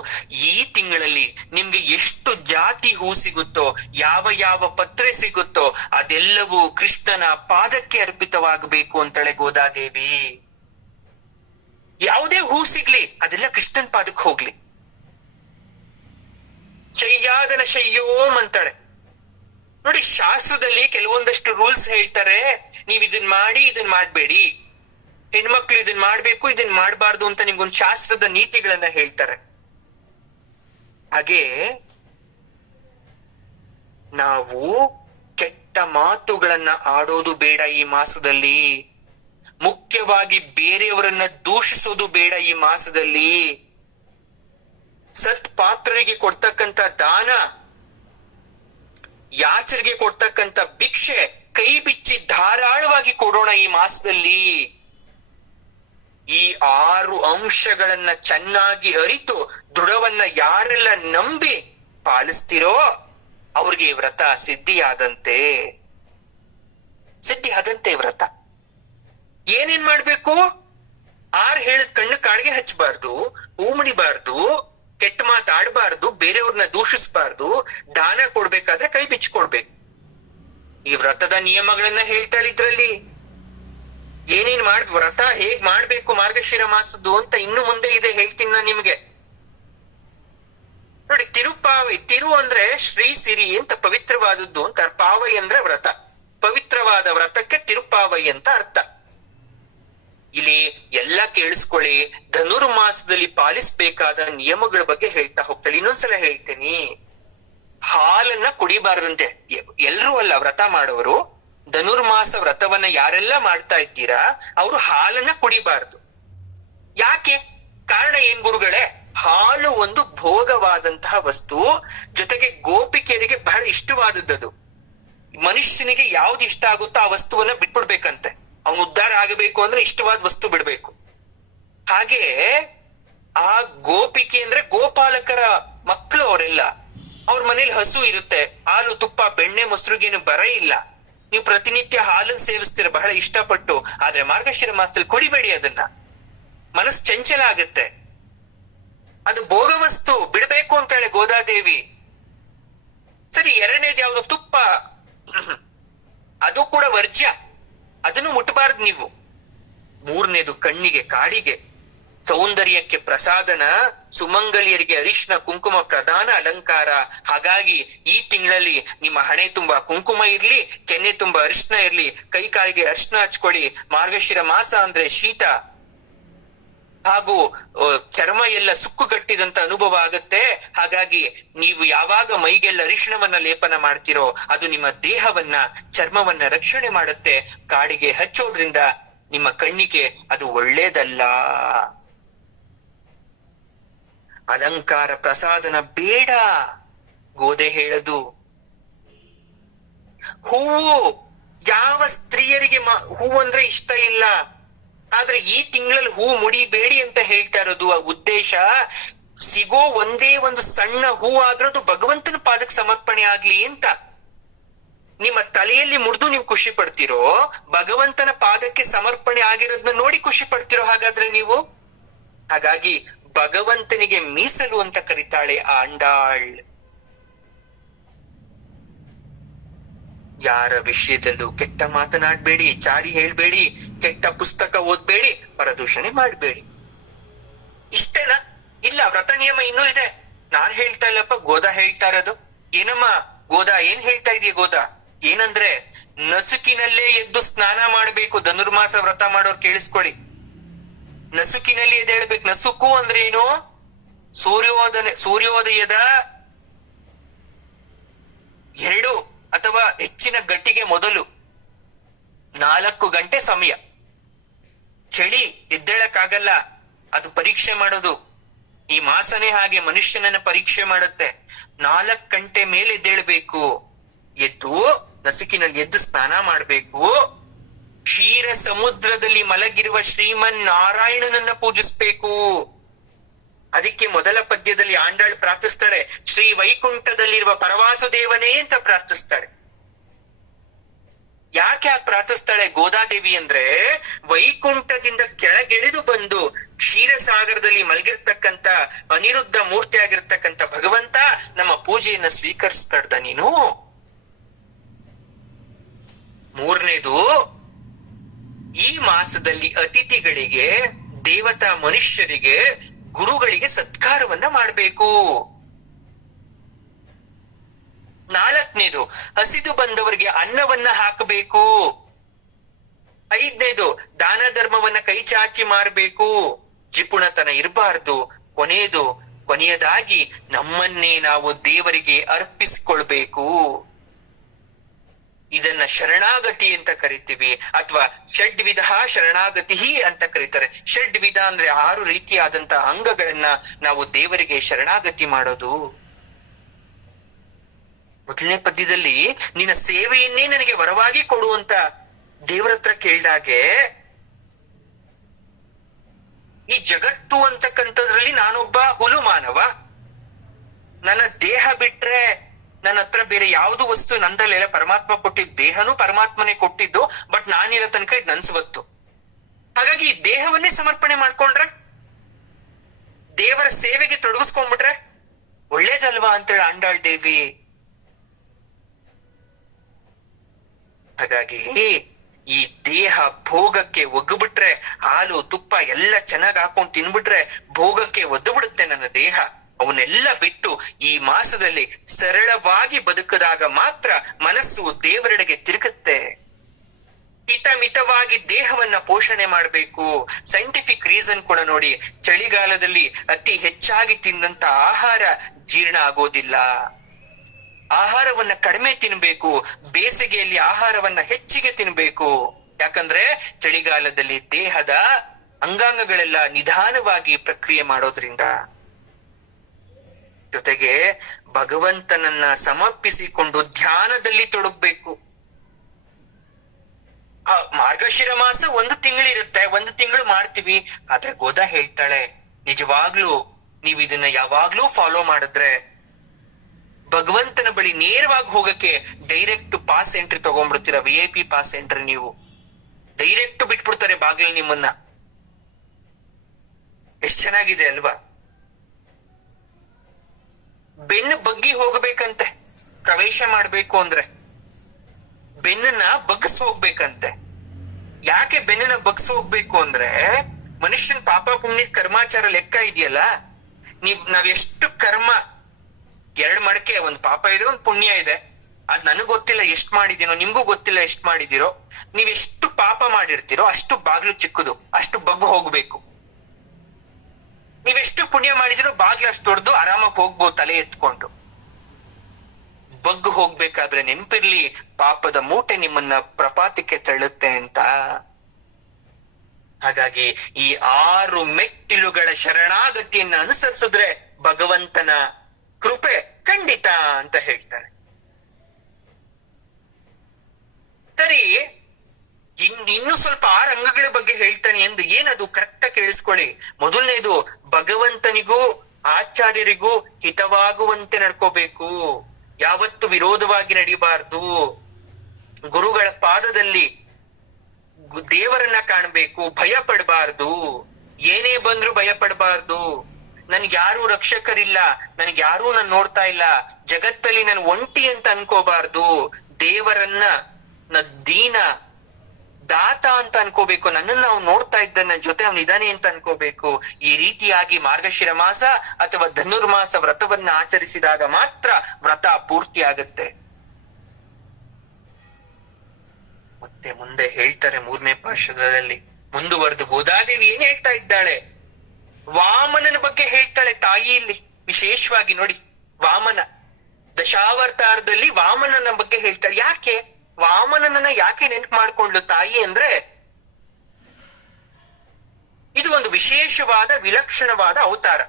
ಈ ತಿಂಗಳಲ್ಲಿ ನಿಮ್ಗೆ ಎಷ್ಟು ಜಾತಿ ಹೂ ಸಿಗುತ್ತೋ, ಯಾವ ಪತ್ರೆ ಸಿಗುತ್ತೋ ಅದೆಲ್ಲವೂ ಕೃಷ್ಣನ ಪಾದಕ್ಕೆ ಅರ್ಪಿತವಾಗಬೇಕು ಅಂತಾಳೆ ಗೋದಾದೇವಿ. ಯಾವುದೇ ಹೂ ಸಿಗ್ಲಿ ಅದೆಲ್ಲ ಕೃಷ್ಣನ್ ಪಾದಕ್ಕೆ ಹೋಗ್ಲಿ. ಶಯ್ಯಾದನ ಶಯ್ಯೋಮ್ ಅಂತಾಳೆ ನೋಡಿ. ಶಾಸ್ತ್ರದಲ್ಲಿ ಕೆಲವೊಂದಷ್ಟು ರೂಲ್ಸ್ ಹೇಳ್ತಾರೆ, ನೀವ್ ಇದನ್ ಮಾಡಿ ಇದನ್ ಮಾಡ್ಬೇಡಿ, ಹೆಣ್ಮಕ್ಳು ಇದನ್ ಮಾಡ್ಬೇಕು ಇದನ್ ಮಾಡ್ಬಾರ್ದು ಅಂತ ನಿಮ್ಗೊಂದು ಶಾಸ್ತ್ರದ ನೀತಿಗಳನ್ನ ಹೇಳ್ತಾರೆ. ಹಾಗೆ ನಾವು ಕೆಟ್ಟ ಮಾತುಗಳನ್ನ ಆಡೋದು ಬೇಡ ಈ ಮಾಸದಲ್ಲಿ. ಮುಖ್ಯವಾಗಿ ಬೇರೆಯವರನ್ನ ದೂಷಿಸೋದು ಬೇಡ ಈ ಮಾಸದಲ್ಲಿ. ಸತ್ ಪಾತ್ರರಿಗೆ ಕೊಡ್ತಕ್ಕಂತ ದಾನ, ಯಾಚರಿಗೆ ಕೊಡ್ತಕ್ಕಂತ ಭಿಕ್ಷೆ ಕೈ ಬಿಚ್ಚಿ ಧಾರಾಳವಾಗಿ ಕೊಡೋಣ ಈ ಮಾಸದಲ್ಲಿ. ಈ 6 ಅಂಶಗಳನ್ನ ಚೆನ್ನಾಗಿ ಅರಿತು ದೃಢವನ್ನ ಯಾರೆಲ್ಲ ನಂಬಿ ಪಾಲಿಸ್ತಿರೋ ಅವ್ರಿಗೆ ವ್ರತ ಸಿದ್ಧಿಯಾದಂತೆ ವ್ರತ. ಏನೇನ್ ಮಾಡ್ಬೇಕು? 6 ಹೇಳಿದ ಕಣ್ಣು ಕಾಳಿಗೆ ಹಚ್ಚಬಾರ್ದು, ಹೂ ಮುಡಿಬಾರ್ದು, ಕೆಟ್ಟ ಮಾತಾಡಬಾರ್ದು, ಬೇರೆಯವ್ರನ್ನ ದೂಷಿಸಬಾರ್ದು, ದಾನ ಕೊಡ್ಬೇಕಾದ್ರೆ ಕೈ ಬಿಚ್ಕೊಡ್ಬೇಕು. ಈ ವ್ರತದ ನಿಯಮಗಳನ್ನ ಹೇಳ್ತಾಳೆ ಇದ್ರಲ್ಲಿ. ಏನೇನ್ ವ್ರತ ಹೇಗ್ ಮಾಡ್ಬೇಕು ಮಾರ್ಗಶಿರ ಮಾಸದ್ದು ಅಂತ ಇನ್ನು ಮುಂದೆ ಇದೆ, ಹೇಳ್ತೀನಿ ನಾನು ನಿಮ್ಗೆ. ನೋಡಿ, ತಿರು ಅಂದ್ರೆ ಶ್ರೀ ಸಿರಿ ಅಂತ ಪವಿತ್ರವಾದದ್ದು ಅಂತ, ಪಾವೈ ಅಂದ್ರೆ ವ್ರತ, ಪವಿತ್ರವಾದ ವ್ರತಕ್ಕೆ ತಿರುಪಾವೈ ಅಂತ ಅರ್ಥ. ಇಲ್ಲಿ ಎಲ್ಲ ಕೇಳಿಸ್ಕೊಳ್ಳಿ, ಧನುರ್ಮಾಸದಲ್ಲಿ ಪಾಲಿಸಬೇಕಾದ ನಿಯಮಗಳ ಬಗ್ಗೆ ಹೇಳ್ತಾ ಹೋಗ್ತಾಳೆ. ಇನ್ನೊಂದ್ಸಲ ಹೇಳ್ತೇನಿ, ಹಾಲನ್ನ ಕುಡಿಬಾರದಂತೆ. ಎಲ್ರೂ ಅಲ್ಲ ವ್ರತ ಮಾಡೋರು, ಧನುರ್ಮಾಸ ವ್ರತವನ್ನ ಯಾರೆಲ್ಲ ಮಾಡ್ತಾ ಇದ್ದೀರಾ ಅವರು ಹಾಲನ್ನ ಕುಡಿಬಾರ್ದು. ಯಾಕೆ? ಕಾರಣ ಏನ್ ಗುರುಗಳೇ? ಹಾಲು ಒಂದು ಭೋಗವಾದಂತಹ ವಸ್ತು, ಜೊತೆಗೆ ಗೋಪಿಕೆಯರಿಗೆ ಬಹಳ ಇಷ್ಟವಾದದ್ದು. ಮನುಷ್ಯನಿಗೆ ಯಾವ್ದು ಇಷ್ಟ ಆಗುತ್ತೋ ಆ ವಸ್ತುವನ್ನ ಬಿಟ್ಬಿಡ್ಬೇಕಂತೆ. ಅವನು ಉದ್ಧಾರ ಆಗಬೇಕು ಅಂದ್ರೆ ಇಷ್ಟವಾದ ವಸ್ತು ಬಿಡ್ಬೇಕು. ಹಾಗೆ ಆ ಗೋಪಿಕೆ ಅಂದ್ರೆ ಗೋಪಾಲಕರ ಮಕ್ಕಳು ಅವರೆಲ್ಲ. ಅವ್ರ ಮನೇಲಿ ಹಸು ಇರುತ್ತೆ, ಹಾಲು ತುಪ್ಪ ಬೆಣ್ಣೆ ಮೊಸರುಗೇನು ಬರ ಇಲ್ಲ. ನೀವು ಪ್ರತಿನಿತ್ಯ ಹಾಲನ್ನು ಸೇವಿಸ್ತೀರ ಬಹಳ ಇಷ್ಟಪಟ್ಟು, ಆದ್ರೆ ಮಾರ್ಗಶಿರ ಮಾಸದಲ್ಲಿ ಕುಡಿಬೇಡಿ ಅದನ್ನ, ಮನಸ್ಸು ಚಂಚಲ ಆಗತ್ತೆ. ಅದು ಭೋಗವಸ್ತು, ಬಿಡಬೇಕು ಅಂತ ಹೇಳಿ ಗೋದಾದೇವಿ. ಸರಿ, ಎರಡನೇದು ಯಾವ್ದು? ತುಪ್ಪ. ಅದು ಕೂಡ ವರ್ಜ್ಯ, ಅದನ್ನು ಮುಟ್ಟಬಾರ್ದು ನೀವು. ಮೂರನೇದು ಕಣ್ಣಿಗೆ ಕಾಡಿಗೆ, ಸೌಂದರ್ಯಕ್ಕೆ ಪ್ರಸಾದನ, ಸುಮಂಗಲಿಯರಿಗೆ ಅರಿಶಿನ ಕುಂಕುಮ ಪ್ರಧಾನ ಅಲಂಕಾರ. ಹಾಗಾಗಿ ಈ ತಿಂಗಳಲ್ಲಿ ನಿಮ್ಮ ಹಣೆ ತುಂಬಾ ಕುಂಕುಮ ಇರ್ಲಿ, ಕೆನ್ನೆ ತುಂಬಾ ಅರಿಶಿನ ಇರ್ಲಿ, ಕೈ ಕಾಲಿಗೆ ಅರಿಶಿನ ಹಚ್ಕೊಳ್ಳಿ. ಮಾರ್ಗಶಿರ ಮಾಸ ಅಂದ್ರೆ ಶೀತ ಹಾಗೂ ಚರ್ಮ ಎಲ್ಲ ಸುಕ್ಕುಗಟ್ಟಿದಂತ ಅನುಭವ ಆಗತ್ತೆ. ಹಾಗಾಗಿ ನೀವು ಯಾವಾಗ ಮೈಗೆಲ್ಲ ಅರಿಶಿಣವನ್ನ ಲೇಪನ ಮಾಡ್ತಿರೋ ಅದು ನಿಮ್ಮ ದೇಹವನ್ನ, ಚರ್ಮವನ್ನ ರಕ್ಷಣೆ ಮಾಡುತ್ತೆ. ಕಾಡಿಗೆ ಹಚ್ಚೋದ್ರಿಂದ ನಿಮ್ಮ ಕಣ್ಣಿಗೆ ಅದು ಒಳ್ಳೇದಲ್ಲ. ಅಲಂಕಾರ ಪ್ರಸಾದನ ಬೇಡ, ಗೋದೆ ಹೇಳದು. ಹೂವು, ಯಾವ ಸ್ತ್ರೀಯರಿಗೆ ಹೂವು ಅಂದ್ರೆ ಇಷ್ಟ ಇಲ್ಲ, ಆದ್ರೆ ಈ ತಿಂಗಳಲ್ಲಿ ಹೂ ಮುಡಿಬೇಡಿ ಅಂತ ಹೇಳ್ತಾ ಇರೋದು. ಆ ಉದ್ದೇಶ ಸಿಗೋ ಒಂದೇ ಒಂದು ಸಣ್ಣ ಹೂ ಆದ್ರೂ ಅದು ಭಗವಂತನ ಪಾದಕ್ಕೆ ಸಮರ್ಪಣೆ ಆಗ್ಲಿ ಅಂತ. ನಿಮ್ಮ ತಲೆಯಲ್ಲಿ ಮುರಿದು ನೀವು ಖುಷಿ ಪಡ್ತಿರೋ, ಭಗವಂತನ ಪಾದಕ್ಕೆ ಸಮರ್ಪಣೆ ಆಗಿರೋದನ್ನ ನೋಡಿ ಖುಷಿ ಪಡ್ತಿರೋ ಹಾಗಾದ್ರೆ ನೀವು? ಹಾಗಾಗಿ ಭಗವಂತನಿಗೆ ಮೀಸಲು ಅಂತ ಕರೀತಾಳೆ ಆ ಅಂಡಾಳ್. ಯಾರ ವಿಷಯದಲ್ಲೂ ಕೆಟ್ಟ ಮಾತನಾಡ್ಬೇಡಿ, ಚಾಡಿ ಹೇಳ್ಬೇಡಿ, ಕೆಟ್ಟ ಪುಸ್ತಕ ಓದ್ಬೇಡಿ, ಪರದೂಷಣೆ ಮಾಡ್ಬೇಡಿ. ಇಷ್ಟೇನಾ? ಇಲ್ಲ, ವ್ರತ ನಿಯಮ ಇನ್ನೂ ಇದೆ. ನಾನ್ ಹೇಳ್ತಾ ಇಲ್ಲಪ್ಪ, ಗೋದಾ ಹೇಳ್ತಾ ಇರೋದು. ಏನಮ್ಮ ಗೋದಾ, ಏನ್ ಹೇಳ್ತಾ ಇದೀಯ ಗೋದಾ? ಏನಂದ್ರೆ ನಸುಕಿನಲ್ಲೇ ಎದ್ದು ಸ್ನಾನ ಮಾಡ್ಬೇಕು. ಧನುರ್ಮಾಸ ವ್ರತ ಮಾಡೋರು ಕೇಳಿಸ್ಕೊಳ್ಳಿ, ನಸುಕಿನಲ್ಲಿ ಎದ್ದೇಳ್ಬೇಕು. ನಸುಕು ಅಂದ್ರೆ ಏನು? ಸೂರ್ಯೋದಯದ 2 ಅಥವಾ ಹೆಚ್ಚಿನ ಗಟ್ಟಿಗೆ ಮೊದಲು 4 ಗಂಟೆ ಸಮಯ. ಚಳಿ ಎದ್ದೇಳಕ್ಕಾಗಲ್ಲ, ಅದು ಪರೀಕ್ಷೆ ಮಾಡೋದು. ಈ ಮಾಸನೇ ಹಾಗೆ ಮನುಷ್ಯನನ್ನ ಪರೀಕ್ಷೆ ಮಾಡುತ್ತೆ. 4 ಗಂಟೆ ಮೇಲೆ ಎದ್ದೇಳ್ಬೇಕು. ಎದ್ದು ನಸುಕಿನಲ್ಲಿ ಎದ್ದು ಸ್ನಾನ ಮಾಡ್ಬೇಕು. ಕ್ಷೀರ ಸಮುದ್ರದಲ್ಲಿ ಮಲಗಿರುವ ಶ್ರೀಮನ್ ನಾರಾಯಣನನ್ನ ಪೂಜಿಸ್ಬೇಕು. ಅದಕ್ಕೆ ಮೊದಲ ಪದ್ಯದಲ್ಲಿ ಆಂಡಾಳ್ ಪ್ರಾರ್ಥಿಸ್ತಾಳೆ, ಶ್ರೀ ವೈಕುಂಠದಲ್ಲಿರುವ ಪರವಾಸುದೇವನೇ ಅಂತ ಪ್ರಾರ್ಥಿಸ್ತಾಳೆ. ಯಾಕೆ ಪ್ರಾರ್ಥಿಸ್ತಾಳೆ ಗೋದಾದೇವಿ ಅಂದ್ರೆ, ವೈಕುಂಠದಿಂದ ಕೆಳಗಿಳಿದು ಬಂದು ಕ್ಷೀರಸಾಗರದಲ್ಲಿ ಮಲಗಿರ್ತಕ್ಕಂಥ ಅನಿರುದ್ಧ ಮೂರ್ತಿ ಆಗಿರ್ತಕ್ಕಂಥ ಭಗವಂತ ನಮ್ಮ ಪೂಜೆಯನ್ನ ಸ್ವೀಕರಿಸ್ತಾಡ್ದ ನೀನು. ಮೂರನೇದು, ಈ ಮಾಸದಲ್ಲಿ ಅತಿಥಿಗಳಿಗೆ, ದೇವತಾ ಮನುಷ್ಯರಿಗೆ, ಗುರುಗಳಿಗೆ ಸತ್ಕಾರವನ್ನ ಮಾಡಬೇಕು. 4ನೇದು, ಹಸಿದು ಬಂದವರಿಗೆ ಅನ್ನವನ್ನ ಹಾಕಬೇಕು. 5ನೇದು, ದಾನ ಧರ್ಮವನ್ನ ಕೈ ಚಾಚಿ ಮಾಡಬೇಕು. ಜಿಪುಣತನ ಇರಬಾರ್ದು. ಕೊನೆಯದಾಗಿ ನಮ್ಮನ್ನೇ ನಾವು ದೇವರಿಗೆ ಅರ್ಪಿಸಿಕೊಳ್ಬೇಕು. ಇದನ್ನ ಶರಣಾಗತಿ ಅಂತ ಕರಿತೀವಿ, ಅಥವಾ ಷಡ್ವಿಧ ಶರಣಾಗತಿ ಅಂತ ಕರೀತಾರೆ. ಷಡ್ವಿಧ ಅಂದ್ರೆ 6 ರೀತಿಯಾದಂತಹ ಅಂಗಗಳನ್ನ ನಾವು ದೇವರಿಗೆ ಶರಣಾಗತಿ ಮಾಡೋದು. ಮೊದಲನೇ ಪದ್ಯದಲ್ಲಿ ನಿನ್ನ ಸೇವೆಯನ್ನೇ ನನಗೆ ವರವಾಗಿ ಕೊಡುವಂತ ದೇವರ ಹತ್ರ ಕೇಳ್ದಾಗೆ, ಈ ಜಗತ್ತು ಅಂತಕ್ಕಂಥದ್ರಲ್ಲಿ ನಾನೊಬ್ಬ ಹುಲು ಮಾನವ, ನನ್ನ ದೇಹ ಬಿಟ್ರೆ ನನ್ನ ಹತ್ರ ಬೇರೆ ಯಾವ್ದು ವಸ್ತು ನಂದಲ್ಲೆಲ್ಲ ಪರಮಾತ್ಮ ಕೊಟ್ಟಿದ್ದು. ದೇಹನೂ ಪರಮಾತ್ಮನೇ ಕೊಟ್ಟಿದ್ದು, ಬಟ್ ನಾನಿರೋ ತನಕ ಇದು ನನ್ ಸ್ವತ್ತು. ಹಾಗಾಗಿ ಈ ದೇಹವನ್ನೇ ಸಮರ್ಪಣೆ ಮಾಡ್ಕೊಂಡ್ರೆ, ದೇವರ ಸೇವೆಗೆ ತೊಡಗಿಸ್ಕೊಂಡ್ಬಿಟ್ರೆ ಒಳ್ಳೇದಲ್ವಾ ಅಂತೇಳಿ ಆಂಡಾಳ್ ದೇವಿ. ಹಾಗಾಗಿ ಈ ದೇಹ ಭೋಗಕ್ಕೆ ಒಗ್ಗ್ಬಿಟ್ರೆ, ಹಾಲು ತುಪ್ಪ ಎಲ್ಲ ಚೆನ್ನಾಗಿ ಹಾಕೊಂಡ್ ತಿನ್ಬಿಟ್ರೆ ಭೋಗಕ್ಕೆ ಒದ್ದು ಬಿಡುತ್ತೆ ನನ್ನ ದೇಹ. ಅವನ್ನೆಲ್ಲ ಬಿಟ್ಟು ಈ ಮಾಸದಲ್ಲಿ ಸರಳವಾಗಿ ಬದುಕಿದಾಗ ಮಾತ್ರ ಮನಸ್ಸು ದೇವರೆಡೆಗೆ ತಿರುಗುತ್ತೆ. ಹಿತಮಿತವಾಗಿ ದೇಹವನ್ನ ಪೋಷಣೆ ಮಾಡಬೇಕು. ಸೈಂಟಿಫಿಕ್ ರೀಸನ್ ಕೂಡ ನೋಡಿ, ಚಳಿಗಾಲದಲ್ಲಿ ಅತಿ ಹೆಚ್ಚಾಗಿ ತಿಂದಂತ ಆಹಾರ ಜೀರ್ಣ ಆಗೋದಿಲ್ಲ. ಆಹಾರವನ್ನ ಕಡಿಮೆ ತಿನ್ಬೇಕು, ಬೇಸಿಗೆಯಲ್ಲಿ ಆಹಾರವನ್ನ ಹೆಚ್ಚಿಗೆ ತಿನ್ಬೇಕು. ಯಾಕಂದ್ರೆ ಚಳಿಗಾಲದಲ್ಲಿ ದೇಹದ ಅಂಗಾಂಗಗಳೆಲ್ಲ ನಿಧಾನವಾಗಿ ಪ್ರಕ್ರಿಯೆ ಮಾಡೋದ್ರಿಂದ. ಜೊತೆಗೆ ಭಗವಂತನನ್ನ ಸಮರ್ಪಿಸಿಕೊಂಡು ಧ್ಯಾನದಲ್ಲಿ ತೊಡಗಬೇಕು. ಮಾರ್ಗಶಿರ ಮಾಸ 1 ತಿಂಗಳಿರುತ್ತೆ, 1 ತಿಂಗಳು ಮಾಡ್ತೀವಿ. ಆದ್ರೆ ಗೋದಾ ಹೇಳ್ತಾಳೆ, ನಿಜವಾಗ್ಲೂ ನೀವು ಇದನ್ನ ಯಾವಾಗ್ಲೂ ಫಾಲೋ ಮಾಡಿದ್ರೆ ಭಗವಂತನ ಬಳಿ ನೇರವಾಗಿ ಹೋಗಕ್ಕೆ ಡೈರೆಕ್ಟ್ ಪಾಸ್ ಎಂಟ್ರಿ ತಗೊಂಡ್ಬಿಡ್ತೀರ. VIP pass entry. ನೀವು ಡೈರೆಕ್ಟ್ ಬಿಟ್ಬಿಡ್ತಾರೆ ಬಾಗಿಲು ನಿಮ್ಮನ್ನ. ಎಷ್ಟ್ ಚೆನ್ನಾಗಿದೆ ಅಲ್ವಾ? ಬೆನ್ನು ಬಗ್ಗಿ ಹೋಗ್ಬೇಕಂತೆ ಪ್ರವೇಶ ಮಾಡ್ಬೇಕು ಅಂದ್ರೆ, ಬೆನ್ನನ್ನ ಬಗ್ಗಿಸ್ ಹೋಗ್ಬೇಕಂತೆ. ಯಾಕೆ ಬೆನ್ನನ್ನ ಬಗ್ಗಿಸ್ ಹೋಗ್ಬೇಕು ಅಂದ್ರೆ, ಮನುಷ್ಯನ್ ಪಾಪ ಪುಣ್ಯ ಕರ್ಮಾಚಾರ ಲೆಕ್ಕ ಇದೆಯಲ್ಲ, ನಾವ್ ಎಷ್ಟು ಕರ್ಮ, 2 ಮಡಕೆ, 1 ಪಾಪ ಇದೆ, 1 ಪುಣ್ಯ ಇದೆ. ಅದ್ ನನಗ್ ಗೊತ್ತಿಲ್ಲ ಎಷ್ಟ್ ಮಾಡಿದೀನೋ, ನಿಮ್ಗೂ ಗೊತ್ತಿಲ್ಲ ಎಷ್ಟ್ ಮಾಡಿದಿರೋ. ನೀವ್ ಎಷ್ಟು ಪಾಪ ಮಾಡಿರ್ತೀರೋ ಅಷ್ಟು ಬಾಗ್ಲು ಚಿಕ್ಕದು, ಅಷ್ಟು ಬಗ್ಗು ಹೋಗ್ಬೇಕು. ನೀವೆಷ್ಟು ಪುಣ್ಯ ಮಾಡಿದಿರೋ ಬಾಗ್ಲು ಅಷ್ಟು ದೊಡ್ಡದು, ಆರಾಮಾಗಿ ಹೋಗ್ಬೋದು ತಲೆ ಎತ್ಕೊಂಡು. ಬಗ್ಗು ಹೋಗ್ಬೇಕಾದ್ರೆ ನೆನ್ಪಿರ್ಲಿ, ಪಾಪದ ಮೂಟೆ ನಿಮ್ಮನ್ನ ಪ್ರಪಾತಕ್ಕೆ ತಳ್ಳುತ್ತೆ ಅಂತ. ಹಾಗಾಗಿ ಈ 6 ಮೆಟ್ಟಿಲುಗಳ ಶರಣಾಗತಿಯನ್ನ ಅನುಸರಿಸಿದ್ರೆ ಭಗವಂತನ ಕೃಪೆ ಖಂಡಿತ ಅಂತ ಹೇಳ್ತಾರೆ. ಸರಿ, ಇನ್ನು ಸ್ವಲ್ಪ 6 ಅಂಗಗಳ ಬಗ್ಗೆ ಹೇಳ್ತಾನೆ ಎಂದು. ಏನದು ಕರೆಕ್ಟ್ ಕೇಳಿಸ್ಕೊಳ್ಳಿ. ಮೊದಲನೇದು, ಭಗವಂತನಿಗೂ ಆಚಾರ್ಯರಿಗೂ ಹಿತವಾಗುವಂತೆ ನಡ್ಕೋಬೇಕು, ಯಾವತ್ತು ವಿರೋಧವಾಗಿ ನಡಿಬಾರ್ದು. ಗುರುಗಳ ಪಾದದಲ್ಲಿ ದೇವರನ್ನ ಕಾಣಬೇಕು, ಭಯ ಪಡಬಾರ್ದು. ಏನೇ ಬಂದ್ರು ಭಯ ಪಡಬಾರ್ದು. ನನ್ಗೆ ಯಾರು ರಕ್ಷಕರಿಲ್ಲ, ನನ್ಗೆ ಯಾರು ನನ್ ನೋಡ್ತಾ ಇಲ್ಲ, ಜಗತ್ತಲ್ಲಿ ನನ್ ಒಂಟಿ ಅಂತ ಅನ್ಕೋಬಾರ್ದು. ದೇವರನ್ನ ದೀನ ದಾತ ಅಂತ ಅನ್ಕೋಬೇಕು. ನನ್ನನ್ನು ಅವ್ನು ನೋಡ್ತಾ ಇದ್ದ, ನನ್ನ ಜೊತೆ ಅವ್ನು ಇದಾನೆ ಅಂತ ಅನ್ಕೋಬೇಕು. ಈ ರೀತಿಯಾಗಿ ಮಾರ್ಗಶಿರ ಮಾಸ ಅಥವಾ ಧನುರ್ಮಾಸ ವ್ರತವನ್ನ ಆಚರಿಸಿದಾಗ ಮಾತ್ರ ವ್ರತ ಪೂರ್ತಿ ಆಗತ್ತೆ. ಮತ್ತೆ ಮುಂದೆ ಹೇಳ್ತಾರೆ 3ನೇ ಪಾರ್ಶ್ವದಲ್ಲಿ ಮುಂದುವರೆದು ಗೋದಾದೇವಿ ಏನ್ ಹೇಳ್ತಾ ಇದ್ದಾಳೆ, ವಾಮನನ ಬಗ್ಗೆ ಹೇಳ್ತಾಳೆ ತಾಯಿ. ಇಲ್ಲಿ ವಿಶೇಷವಾಗಿ ನೋಡಿ, ವಾಮನ ದಶಾವತಾರದಲ್ಲಿ ವಾಮನನ ಬಗ್ಗೆ ಹೇಳ್ತಾಳೆ. ಯಾಕೆ ವಾಮನನನ್ನ ಯಾಕೆ ನೆನಪು ಮಾಡ್ಕೊಂಡ್ಲು ತಾಯಿ ಅಂದ್ರೆ, ಇದು ಒಂದು ವಿಶೇಷವಾದ ವಿಲಕ್ಷಣವಾದ ಅವತಾರ.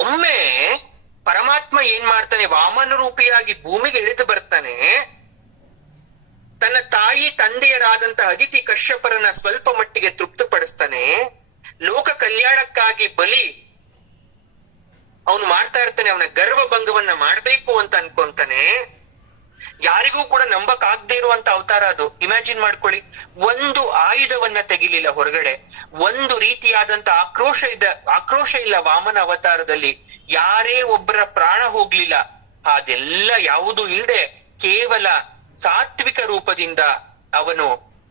ಒಮ್ಮೆ ಪರಮಾತ್ಮ ಏನ್ ಮಾಡ್ತಾನೆ, ವಾಮನ ರೂಪಿಯಾಗಿ ಭೂಮಿಗೆ ಇಳಿದು ಬರ್ತಾನೆ. ತನ್ನ ತಾಯಿ ತಂದೆಯರಾದಂತಹ ಅದಿತಿ ಕಶ್ಯಪರನ್ನ ಸ್ವಲ್ಪ ಮಟ್ಟಿಗೆ ತೃಪ್ತಿಪಡಿಸ್ತಾನೆ. ಲೋಕ ಕಲ್ಯಾಣಕ್ಕಾಗಿ ಬಲಿ ಅವನು ಮಾಡ್ತಾ ಇರ್ತಾನೆ. ಅವನ ಗರ್ವಭಂಗವನ್ನ ಮಾಡ್ಬೇಕು ಅಂತ ಅನ್ಕೊಂತಾನೆ. ಯಾರಿಗೂ ಕೂಡ ನಂಬಕ್ ಆಗದೆ ಇರುವಂತ ಅವತಾರ ಅದು. ಇಮ್ಯಾಜಿನ್ ಮಾಡ್ಕೊಳ್ಳಿ, ಒಂದು ಆಯುಧವನ್ನ ತೆಗಿಲಿಲ್ಲ ಹೊರಗಡೆ, ಒಂದು ರೀತಿಯಾದಂತ ಆಕ್ರೋಶ ಇಲ್ಲ ವಾಮನ ಅವತಾರದಲ್ಲಿ. ಯಾರೇ ಒಬ್ಬರ ಪ್ರಾಣ ಹೋಗ್ಲಿಲ್ಲ. ಅದೆಲ್ಲ ಯಾವುದೂ ಇಲ್ಲದೆ ಕೇವಲ ಸಾತ್ವಿಕ ರೂಪದಿಂದ ಅವನು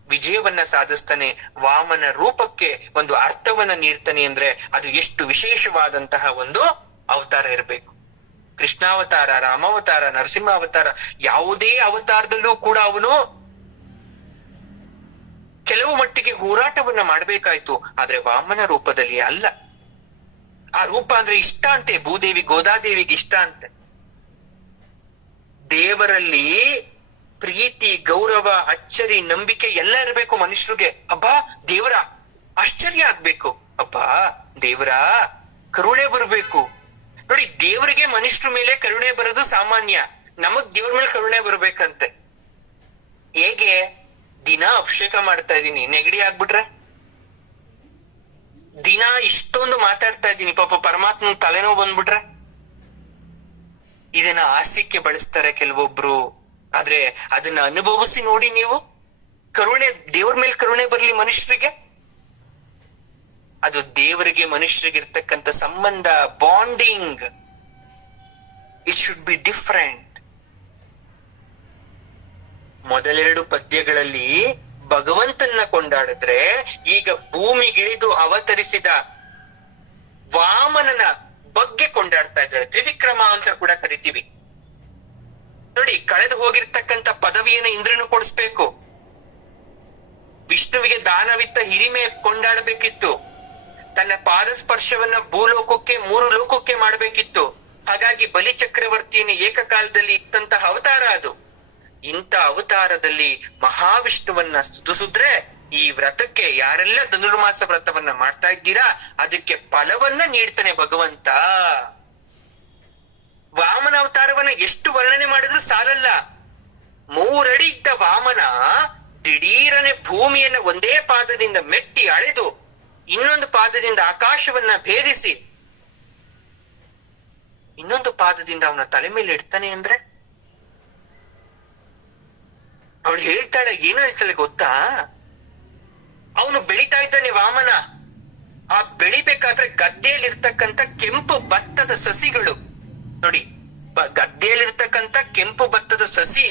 ವಿಜಯವನ್ನ ಸಾಧಿಸ್ತಾನೆ. ವಾಮನ ರೂಪಕ್ಕೆ ಒಂದು ಅರ್ಥವನ್ನ ನೀಡ್ತಾನೆ ಅಂದ್ರೆ ಅದು ಎಷ್ಟು ವಿಶೇಷವಾದಂತಹ ಒಂದು ಅವತಾರ ಇರಬೇಕು. ಕೃಷ್ಣಾವತಾರ, ರಾಮಾವತಾರ, ನರಸಿಂಹಾವತಾರ, ಯಾವುದೇ ಅವತಾರದಲ್ಲೂ ಕೂಡ ಅವನು ಕೆಲವು ಮಟ್ಟಿಗೆ ಹೋರಾಟವನ್ನ ಮಾಡ್ಬೇಕಾಯ್ತು. ಆದ್ರೆ ವಾಮನ ರೂಪದಲ್ಲಿ ಅಲ್ಲ. ಆ ರೂಪ ಅಂದ್ರೆ ಇಷ್ಟ ಅಂತೆ, ಭೂದೇವಿ ಗೋದಾದೇವಿಗೆ ಇಷ್ಟ ಅಂತೆ. ದೇವರಲ್ಲಿ ಪ್ರೀತಿ, ಗೌರವ, ಅಚ್ಚರಿ, ನಂಬಿಕೆ ಎಲ್ಲ ಇರಬೇಕು ಮನುಷ್ಯರಿಗೆ. ಅಬ್ಬಾ ದೇವರ ಆಶ್ಚರ್ಯ ಆಗ್ಬೇಕು, ಅಬ್ಬಾ ದೇವರ ಕರುಣೆ ಬರಬೇಕು. ನೋಡಿ, ದೇವರಿಗೆ ಮನುಷ್ಯರ ಮೇಲೆ ಕರುಣೆ ಬರೋದು ಸಾಮಾನ್ಯ. ನಮಗ್ ದೇವ್ರ ಮೇಲೆ ಕರುಣೆ ಬರ್ಬೇಕಂತೆ. ಹೇಗೆ? ದಿನ ಅಭಿಷೇಕ ಮಾಡ್ತಾ ಇದೀನಿ, ನೆಗಡಿ ಆಗ್ಬಿಟ್ರೆ, ದಿನ ಇಷ್ಟೊಂದು ಮಾತಾಡ್ತಾ ಇದ್ದೀನಿ, ಪಾಪ ಪರಮಾತ್ಮ ತಲೆನೋವು ಬಂದ್ಬಿಟ್ರೆ. ಇದನ್ನ ಹಾಸ್ಯಕ್ಕೆ ಬಳಸ್ತಾರೆ ಕೆಲವೊಬ್ರು. ಆದ್ರೆ ಅದನ್ನ ಅನುಭವಿಸಿ ನೋಡಿ ನೀವು. ಕರುಣೆ, ದೇವ್ರ ಮೇಲೆ ಕರುಣೆ ಬರ್ಲಿ ಮನುಷ್ಯರಿಗೆ. ಅದು ದೇವರಿಗೆ ಮನುಷ್ಯರಿಗೆ ಇರ್ತಕ್ಕಂಥ ಸಂಬಂಧ, bonding. It should be different. ಮೊದಲೆರಡು ಪದ್ಯಗಳಲ್ಲಿ ಭಗವಂತನ ಕೊಂಡಾಡಿದ್ರೆ, ಈಗ ಭೂಮಿಗಿಳಿದು ಅವತರಿಸಿದ ವಾಮನನ ಬಗ್ಗೆ ಕೊಂಡಾಡ್ತಾ ಇದ್ದಾರೆ. ತ್ರಿವಿಕ್ರಮ ಅಂತ ಕೂಡ ಕರಿತೀವಿ. ನೋಡಿ, ಕಳೆದು ಹೋಗಿರ್ತಕ್ಕಂಥ ಪದವಿಯನ್ನು ಇಂದ್ರನು ಕೊಡಿಸ್ಬೇಕು. ವಿಷ್ಣುವಿಗೆ ದಾನವಿತ್ತ ಹಿರಿಮೆ ಕೊಂಡಾಡಬೇಕಿತ್ತು. ತನ್ನ ಪಾದ ಸ್ಪರ್ಶವನ್ನ ಭೂಲೋಕಕ್ಕೆ, 3 ಲೋಕಕ್ಕೆ ಮಾಡಬೇಕಿತ್ತು. ಹಾಗಾಗಿ ಬಲಿ ಚಕ್ರವರ್ತಿಯನ್ನು ಏಕಕಾಲದಲ್ಲಿ ಇತ್ತಂತಹ ಅವತಾರ ಅದು. ಇಂಥ ಅವತಾರದಲ್ಲಿ ಮಹಾವಿಷ್ಣುವನ್ನ ಸ್ತುತಿಸಿದ್ರೆ, ಈ ವ್ರತಕ್ಕೆ ಯಾರೆಲ್ಲ ಧನುರ್ಮಾಸ ವ್ರತವನ್ನ ಮಾಡ್ತಾ ಇದ್ದೀರಾ ಅದಕ್ಕೆ ಫಲವನ್ನ ನೀಡ್ತಾನೆ ಭಗವಂತ. ವಾಮನ ಅವತಾರವನ್ನ ಎಷ್ಟು ವರ್ಣನೆ ಮಾಡಿದ್ರು ಸಾಲಲ್ಲ. 3 ಅಡಿ ಇದ್ದ ವಾಮನ ದಿಢೀರನೆ ಭೂಮಿಯನ್ನ ಒಂದೇ ಪಾದದಿಂದ ಮೆಟ್ಟಿ ಅಳೆದು ಇನ್ನೊಂದು ಪಾದದಿಂದ ಆಕಾಶವನ್ನ ಭೇದಿಸಿ ಇನ್ನೊಂದು ಪಾದದಿಂದ ಅವನ ತಲೆ ಮೇಲೆ ಇಡ್ತಾನೆ ಅಂದ್ರೆ, ಅವಳು ಹೇಳ್ತಾಳೆ, ಏನು ಹೇಳ್ತಾಳೆ ಗೊತ್ತಾ? ಅವನು ಬೆಳಿತಾ ಇದ್ದಾನೆ ವಾಮನ. ಆ ಬೆಳಿಬೇಕಾದ್ರೆ ಗದ್ದೆಯಲ್ಲಿರ್ತಕ್ಕಂಥ ಕೆಂಪು ಭತ್ತದ ಸಸಿಗಳು ನೋಡಿ, ಗದ್ದೆಯಲ್ಲಿರ್ತಕ್ಕಂಥ ಕೆಂಪು ಭತ್ತದ ಸಸಿ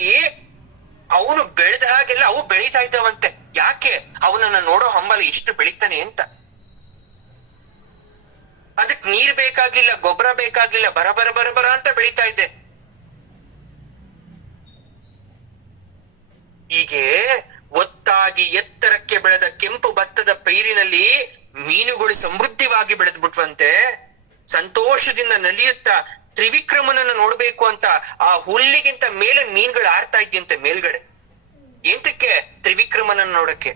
ಅವನು ಬೆಳೆದ ಹಾಗೆಲ್ಲ ಅವು ಬೆಳೀತಾ ಇದ್ದಾವಂತೆ. ಯಾಕೆ? ಅವನನ್ನ ನೋಡೋ ಹಂಬಲ ಇಷ್ಟು ಬೆಳಿತಾನೆ ಅಂತ. ಅದಕ್ ನೀರ್ ಬೇಕಾಗಿಲ್ಲ, ಗೊಬ್ಬರ ಬೇಕಾಗಿಲ್ಲ, ಬರ ಅಂತ ಬೆಳೀತಾ ಇದ್ದೆ. ಹೀಗೆ ಒತ್ತಾಗಿ ಎತ್ತರಕ್ಕೆ ಬೆಳೆದ ಕೆಂಪು ಭತ್ತದ ಪೈರಿನಲ್ಲಿ ಮೀನುಗಳು ಸಮೃದ್ಧಿವಾಗಿ ಬೆಳೆದ್ಬಿಟ್ವಂತೆ. ಸಂತೋಷದಿಂದ ನಲಿಯುತ್ತಾ ತ್ರಿವಿಕ್ರಮನನ್ನ ನೋಡ್ಬೇಕು ಅಂತ ಆ ಹುಲ್ಲಿಗಿಂತ ಮೇಲೆ ಮೀನುಗಳು ಆಡ್ತಾ ಇದ್ದಂತೆ ಮೇಲ್ಗಡೆ. ಎಂತಕ್ಕೆ? ತ್ರಿವಿಕ್ರಮನನ್ನ ನೋಡಕ್ಕೆ.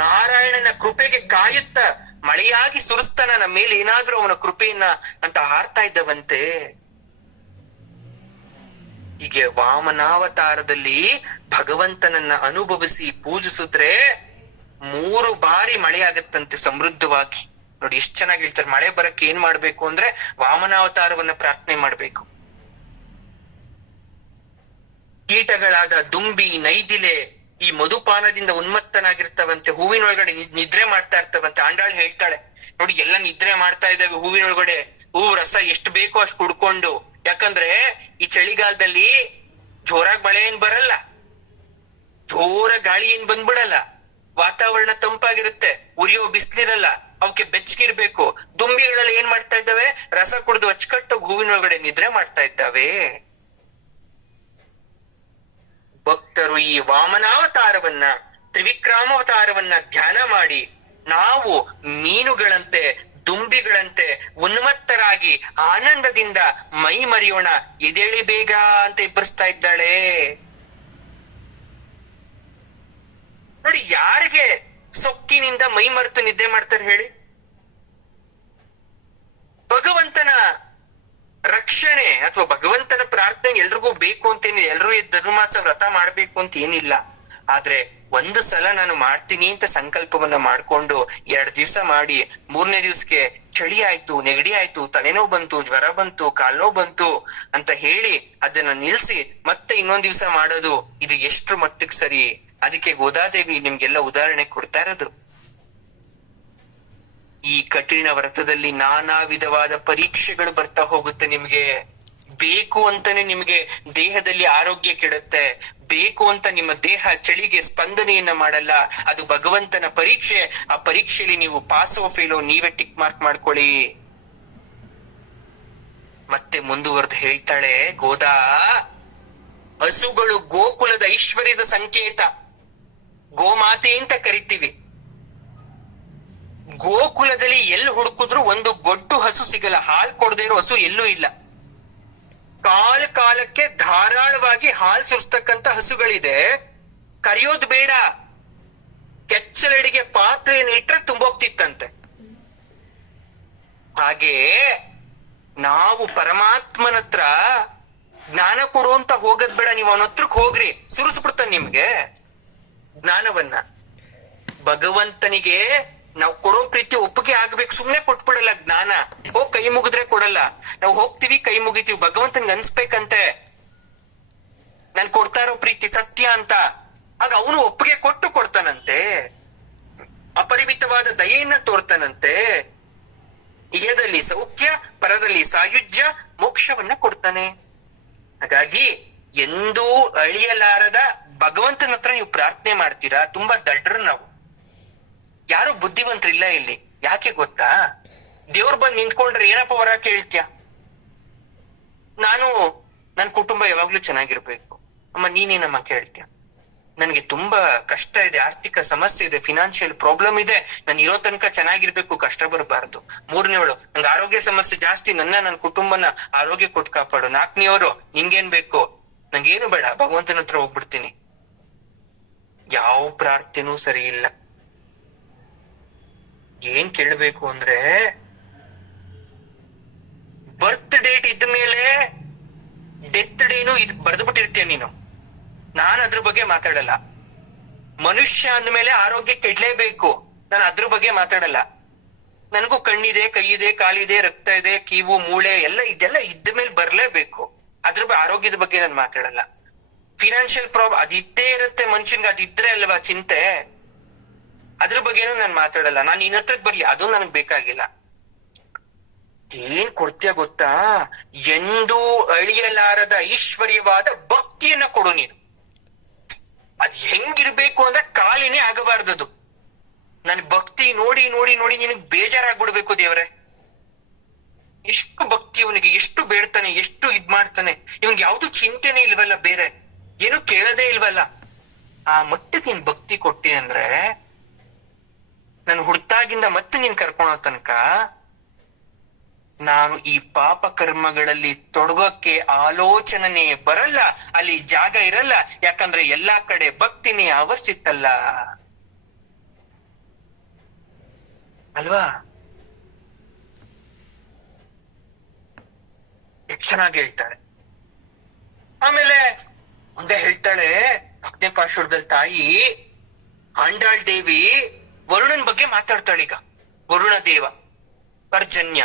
ನಾರಾಯಣನ ಕೃಪೆಗೆ ಕಾಯುತ್ತ ಮಳೆಯಾಗಿ ಸುರಿಸ್ತಾನ ನಮ್ಮ ಮೇಲೆ ಏನಾದ್ರೂ ಅವನ ಕೃಪೆಯನ್ನ ಅಂತ ಹಾರ್ತಾ ಇದ್ದವಂತೆ. ಹೀಗೆ ವಾಮನಾವತಾರದಲ್ಲಿ ಭಗವಂತನನ್ನ ಅನುಭವಿಸಿ ಪೂಜಿಸಿದ್ರೆ 3 ಬಾರಿ ಮಳೆ ಆಗತ್ತಂತೆ ಸಮೃದ್ಧವಾಗಿ. ನೋಡಿ ಎಷ್ಟು ಚೆನ್ನಾಗಿ ಹೇಳ್ತಾರೆ. ಮಳೆ ಬರಕ್ಕೆ ಏನ್ ಮಾಡ್ಬೇಕು ಅಂದ್ರೆ ವಾಮನಾವತಾರವನ್ನ ಪ್ರಾರ್ಥನೆ ಮಾಡ್ಬೇಕು. ಕೀಟಗಳಾದ ದುಂಬಿ, ನೈದಿಲೆ ಈ ಮಧುಪಾನದಿಂದ ಉನ್ಮತ್ತನಾಗಿರ್ತವಂತೆ, ಹೂವಿನೊಳಗಡೆ ನಿದ್ರೆ ಮಾಡ್ತಾ ಇರ್ತವಂತೆ. ಆಂಡಾಳ್ ಹೇಳ್ತಾಳೆ ನೋಡಿ, ಎಲ್ಲ ನಿದ್ರೆ ಮಾಡ್ತಾ ಇದ್ದಾವೆ ಹೂವಿನೊಳಗಡೆ, ಹೂವು ರಸ ಎಷ್ಟು ಬೇಕೋ ಅಷ್ಟು ಕುಡ್ಕೊಂಡು. ಯಾಕಂದ್ರೆ ಈ ಚಳಿಗಾಲದಲ್ಲಿ ಜೋರಾಗಿ ಮಳೆ ಏನ್ ಬರಲ್ಲ, ಜೋರ ಗಾಳಿ ಏನ್ ಬಂದ್ಬಿಡಲ್ಲ, ವಾತಾವರಣ ತಂಪಾಗಿರುತ್ತೆ, ಉರಿಯೋ ಬಿಸ್ಲಿರಲ್ಲ, ಅವಕ್ಕೆ ಬೆಚ್ಚಗಿರ್ಬೇಕು. ದುಂಬಿಗಳೆಲ್ಲ ಏನ್ ಮಾಡ್ತಾ ಇದ್ದಾವೆ, ರಸ ಕುಡಿದು ಅಚ್ಚುಕಟ್ಟು ಹೂವಿನೊಳಗಡೆ ನಿದ್ರೆ ಮಾಡ್ತಾ ಇದ್ದಾವೆ. ಭಕ್ತರು ಈ ವಾಮನಾವತಾರವನ್ನ, ತ್ರಿವಿಕ್ರಮಾವತಾರವನ್ನ ಧ್ಯಾನ ಮಾಡಿ ನಾವು ಮೀನುಗಳಂತೆ, ದುಂಬಿಗಳಂತೆ ಉನ್ಮತ್ತರಾಗಿ ಆನಂದದಿಂದ ಮೈ ಮರೆಯೋಣ. ಎದೇಳಿ ಬೇಗ ಅಂತ ಇಬ್ಬರಿಸ್ತಾ ಇದ್ದಾಳೆ ನೋಡಿ. ಯಾರಿಗೆ ಸೊಕ್ಕಿನಿಂದ ಮೈ ಮರೆತು ನಿದ್ದೆ ಮಾಡ್ತಾರೆ ಹೇಳಿ? ಭಗವಂತನ ರಕ್ಷಣೆ ಅಥವಾ ಭಗವಂತನ ಪ್ರಾರ್ಥನೆ ಎಲ್ರಿಗೂ ಬೇಕು ಅಂತೇನಿಲ್ಲ, ಎಲ್ರೂ ಧನುರ್ಮಾಸ ವ್ರತ ಮಾಡ್ಬೇಕು ಅಂತ ಏನಿಲ್ಲ. ಆದ್ರೆ ಒಂದು ಸಲ ನಾನು ಮಾಡ್ತೀನಿ ಅಂತ ಸಂಕಲ್ಪವನ್ನ ಮಾಡ್ಕೊಂಡು 2 ದಿವಸ ಮಾಡಿ 3ನೇ ದಿವ್ಸಕ್ಕೆ ಚಳಿ ಆಯ್ತು, ನೆಗಡಿ ಆಯ್ತು, ತಲೆನೋವು ಬಂತು, ಜ್ವರ ಬಂತು, ಕಾಲ್ನೋವು ಬಂತು ಅಂತ ಹೇಳಿ ಅದನ್ನ ನಿಲ್ಸಿ ಮತ್ತೆ ಇನ್ನೊಂದ್ ದಿವ್ಸ ಮಾಡೋದು, ಇದು ಎಷ್ಟು ಮಟ್ಟಕ್ಕೆ ಸರಿ? ಅದಕ್ಕೆ ಗೋದಾದೇವಿ ನಿಮ್ಗೆಲ್ಲ ಉದಾಹರಣೆ ಕೊಡ್ತಾ ಇರೋದು. ಈ ಕಠಿಣ ವ್ರತದಲ್ಲಿ ನಾನಾ ವಿಧವಾದ ಪರೀಕ್ಷೆಗಳು ಬರ್ತಾ ಹೋಗುತ್ತೆ. ನಿಮ್ಗೆ ಬೇಕು ಅಂತಾನೆ ನಿಮ್ಗೆ ದೇಹದಲ್ಲಿ ಆರೋಗ್ಯ ಕೆಡುತ್ತೆ, ಬೇಕು ಅಂತ ನಿಮ್ಮ ದೇಹ ಚಳಿಗೆ ಸ್ಪಂದನೆಯನ್ನ ಮಾಡಲ್ಲ. ಅದು ಭಗವಂತನ ಪರೀಕ್ಷೆ. ಆ ಪರೀಕ್ಷೆಯಲ್ಲಿ ನೀವು ಪಾಸೋ ಫೇಲೋ ನೀವೇ ಟಿಕ್ ಮಾರ್ಕ್ ಮಾಡ್ಕೊಳ್ಳಿ. ಮತ್ತೆ ಮುಂದುವರೆದು ಹೇಳ್ತಾಳೆ ಗೋದಾ, ಹಸುಗಳು ಗೋಕುಲದ ಐಶ್ವರ್ಯದ ಸಂಕೇತ, ಗೋಮಾತೆ ಅಂತ ಕರಿತೀವಿ. ಗೋಕುಲದಲ್ಲಿ ಎಲ್ಲಿ ಹುಡುಕಿದ್ರು ಒಂದು ಗೊಡ್ಡು ಹಸು ಸಿಗಲ್ಲ, ಹಾಲು ಕೊಡದೇ ಇರೋ ಹಸು ಎಲ್ಲೂ ಇಲ್ಲ. ಕಾಲಕ್ಕೆ ಧಾರಾಳವಾಗಿ ಹಾಲು ಸುರಿಸ್ತಕ್ಕಂತ ಹಸುಗಳಿದೆ. ಕರೆಯೋದು ಬೇಡ, ಕೆಚ್ಚಲಡಿಗೆ ಪಾತ್ರೆಯನ್ನು ಇಟ್ರೆ ತುಂಬೋಗ್ತಿತ್ತಂತೆ. ಹಾಗೆ ನಾವು ಪರಮಾತ್ಮನ ಹತ್ರ ಜ್ಞಾನ ಕೊಡುವಂತ ಹೋಗದ್ ಬೇಡ, ನೀವು ಅವನ ಹತ್ರಕ್ ಹೋಗ್ರಿ, ಸುರಿಸ್ಬಿಡ್ತಾನೆ ನಿಮ್ಗೆ ಜ್ಞಾನವನ್ನ. ಭಗವಂತನಿಗೆ ನಾವು ಕೊಡೋ ಪ್ರೀತಿ ಒಪ್ಪಿಗೆ ಆಗ್ಬೇಕು, ಸುಮ್ನೆ ಕೊಟ್ಬಿಡಲ್ಲ ಜ್ಞಾನ. ಹೋಗ್ ಕೈ ಮುಗಿದ್ರೆ ಕೊಡಲ್ಲ, ನಾವು ಹೋಗ್ತಿವಿ ಕೈ ಮುಗಿತೀವಿ. ಭಗವಂತನ್ಗೆ ಅನ್ಸ್ಬೇಕಂತೆ ನಾನ್ ಕೊಡ್ತಾ ಇರೋ ಪ್ರೀತಿ ಸತ್ಯ ಅಂತ. ಆಗ ಅವನು ಒಪ್ಪಿಗೆ ಕೊಟ್ಟು ಕೊಡ್ತಾನಂತೆ, ಅಪರಿಮಿತವಾದ ದಯೆಯನ್ನ ತೋರ್ತಾನಂತೆ. ಇಹದಲ್ಲಿ ಸೌಖ್ಯ, ಪರದಲ್ಲಿ ಸಾಯುಜ್ಯ, ಮೋಕ್ಷವನ್ನ ಕೊಡ್ತಾನೆ. ಹಾಗಾಗಿ ಎಂದೂ ಅಳಿಯಲಾರದ ಭಗವಂತನ ಹತ್ರ ನೀವು ಪ್ರಾರ್ಥನೆ ಮಾಡ್ತೀರಾ. ತುಂಬಾ ದಡ್ರು ನಾವು, ಯಾರು ಬುದ್ಧಿವಂತರಿಲ್ಲ ಇಲ್ಲಿ. ಯಾಕೆ ಗೊತ್ತಾ? ದೇವ್ರು ಬಂದು ನಿಂತ್ಕೊಂಡ್ರೆ ಏನಪ್ಪ ವರ ಕೇಳ್ತ್ಯ? ನನ್ ಕುಟುಂಬ ಯಾವಾಗ್ಲೂ ಚೆನ್ನಾಗಿರ್ಬೇಕು. ಅಮ್ಮ ನೀನೇನಮ್ಮ ಕೇಳ್ತ್ಯ? ನನ್ಗೆ ತುಂಬಾ ಕಷ್ಟ ಇದೆ, ಆರ್ಥಿಕ ಸಮಸ್ಯೆ ಇದೆ, ಫಿನಾನ್ಷಿಯಲ್ ಪ್ರಾಬ್ಲಮ್ ಇದೆ, ನಾನು ಇರೋ ತನಕ ಚೆನ್ನಾಗಿರ್ಬೇಕು, ಕಷ್ಟ ಬರಬಾರ್ದು. 3ನೇವಳು, ನಂಗೆ ಆರೋಗ್ಯ ಸಮಸ್ಯೆ ಜಾಸ್ತಿ, ನನ್ನ ಕುಟುಂಬನ ಆರೋಗ್ಯ ಕೊಟ್ಟು ಕಾಪಾಡು. 4ನೇವರು, ನಿಂಗೇನ್ ಬೇಕು? ನಂಗೇನು ಬೇಡ, ಭಗವಂತನ ಹತ್ರ ಹೋಗ್ಬಿಡ್ತೀನಿ. ಯಾವ ಪ್ರಾರ್ಥನೆನೂ ಸರಿ ಇಲ್ಲ. ಏನ್ ಕೇಳ್ಬೇಕು ಅಂದ್ರೆ, ಬರ್ತ್ ಡೇಟ್ ಇದ್ಮೇಲೆ ಡೆತ್ ಡೇನು ಬರೆದು ಬಿಟ್ಟಿರ್ತೀಯ ನೀನು. ನಾನು ಅದ್ರ ಬಗ್ಗೆ ಮಾತಾಡಲ್ಲ. ಮನುಷ್ಯ ಅಂದ್ಮೇಲೆ ಆರೋಗ್ಯ ಕೆಡ್ಲೇಬೇಕು, ನಾನು ಅದ್ರ ಬಗ್ಗೆ ಮಾತಾಡಲ್ಲ. ನನಗೂ ಕಣ್ಣಿದೆ, ಕೈ ಇದೆ, ಕಾಲಿದೆ, ರಕ್ತ ಇದೆ, ಕೀವು, ಮೂಳೆ ಎಲ್ಲ ಇದೆಲ್ಲ ಇದ್ದ ಮೇಲೆ ಬರ್ಲೇಬೇಕು. ಅದ್ರ ಆರೋಗ್ಯದ ಬಗ್ಗೆ ನಾನು ಮಾತಾಡಲ್ಲ. ಫಿನಾನ್ಷಿಯಲ್ ಪ್ರಾಬ್ಲಮ್ ಅದಿದ್ದೇ ಇರುತ್ತೆ ಮನುಷ್ಯನ್ಗೆ, ಅದಿದ್ರೆ ಅಲ್ವಾ ಚಿಂತೆ. ಅದ್ರ ಬಗ್ಗೆನೂ ನಾನು ಮಾತಾಡಲ್ಲ. ನಾನು ನಿನ್ನ ಹತ್ರಕ್ ಬರ್ಲಿ, ಅದು ನನಗ್ ಬೇಕಾಗಿಲ್ಲ. ಏನ್ ಕೊಡ್ತೀಯ ಗೊತ್ತಾ? ಎಂದೂ ಅಳಿಯಲಾರದ ಐಶ್ವರ್ಯವಾದ ಭಕ್ತಿಯನ್ನ ಕೊಡು ನೀನು. ಅದ್ ಹೆಂಗಿರ್ಬೇಕು ಅಂದ್ರೆ ಕಾಲಿನೇ ಆಗಬಾರ್ದದು. ನನ್ ಭಕ್ತಿ ನೋಡಿ ನೋಡಿ ನೋಡಿ ನಿನಗ್ ಬೇಜಾರಾಗ್ಬಿಡ್ಬೇಕು. ದೇವ್ರೆ, ಎಷ್ಟು ಭಕ್ತಿ ಇವನಿಗೆ, ಎಷ್ಟು ಬೇಡ್ತಾನೆ, ಎಷ್ಟು ಇದ್ ಮಾಡ್ತಾನೆ. ಇವಂಗ್ ಯಾವ್ದು ಚಿಂತೆನೆ ಇಲ್ವಲ್ಲ, ಬೇರೆ ಏನು ಕೇಳದೇ ಇಲ್ವಲ್ಲ. ಆ ಮಟ್ಟಕ್ಕೆ ನೀನ್ ಭಕ್ತಿ ಕೊಟ್ಟಿ ಅಂದ್ರೆ, ನಾನು ಹುಡ್ತಾಗಿಂದ ಮತ್ತೆ ನೀನ್ ಕರ್ಕೊಳೋ ತನಕ ನಾನು ಈ ಪಾಪ ಕರ್ಮಗಳಲ್ಲಿ ತೊಡಗೋಕೆ ಆಲೋಚನೆ ಬರಲ್ಲ, ಅಲ್ಲಿ ಜಾಗ ಇರಲ್ಲ. ಯಾಕಂದ್ರೆ ಎಲ್ಲಾ ಕಡೆ ಭಕ್ತಿನೇ ಆವರಿಸಿತ್ತಲ್ಲ ಅಲ್ವಾ? ಚೆನ್ನಾಗಿ ಹೇಳ್ತಾಳೆ. ಆಮೇಲೆ ಮುಂದೆ ಹೇಳ್ತಾಳೆ, 4ನೇ ಪಾಶುರದಲ್ಲಿ ತಾಯಿ ಆಂಡಾಳ್ ದೇವಿ ವರುಣನ್ ಬಗ್ಗೆ ಮಾತಾಡ್ತಾಳೀಗ. ವರುಣ ದೇವ ಪರ್ಜನ್ಯ.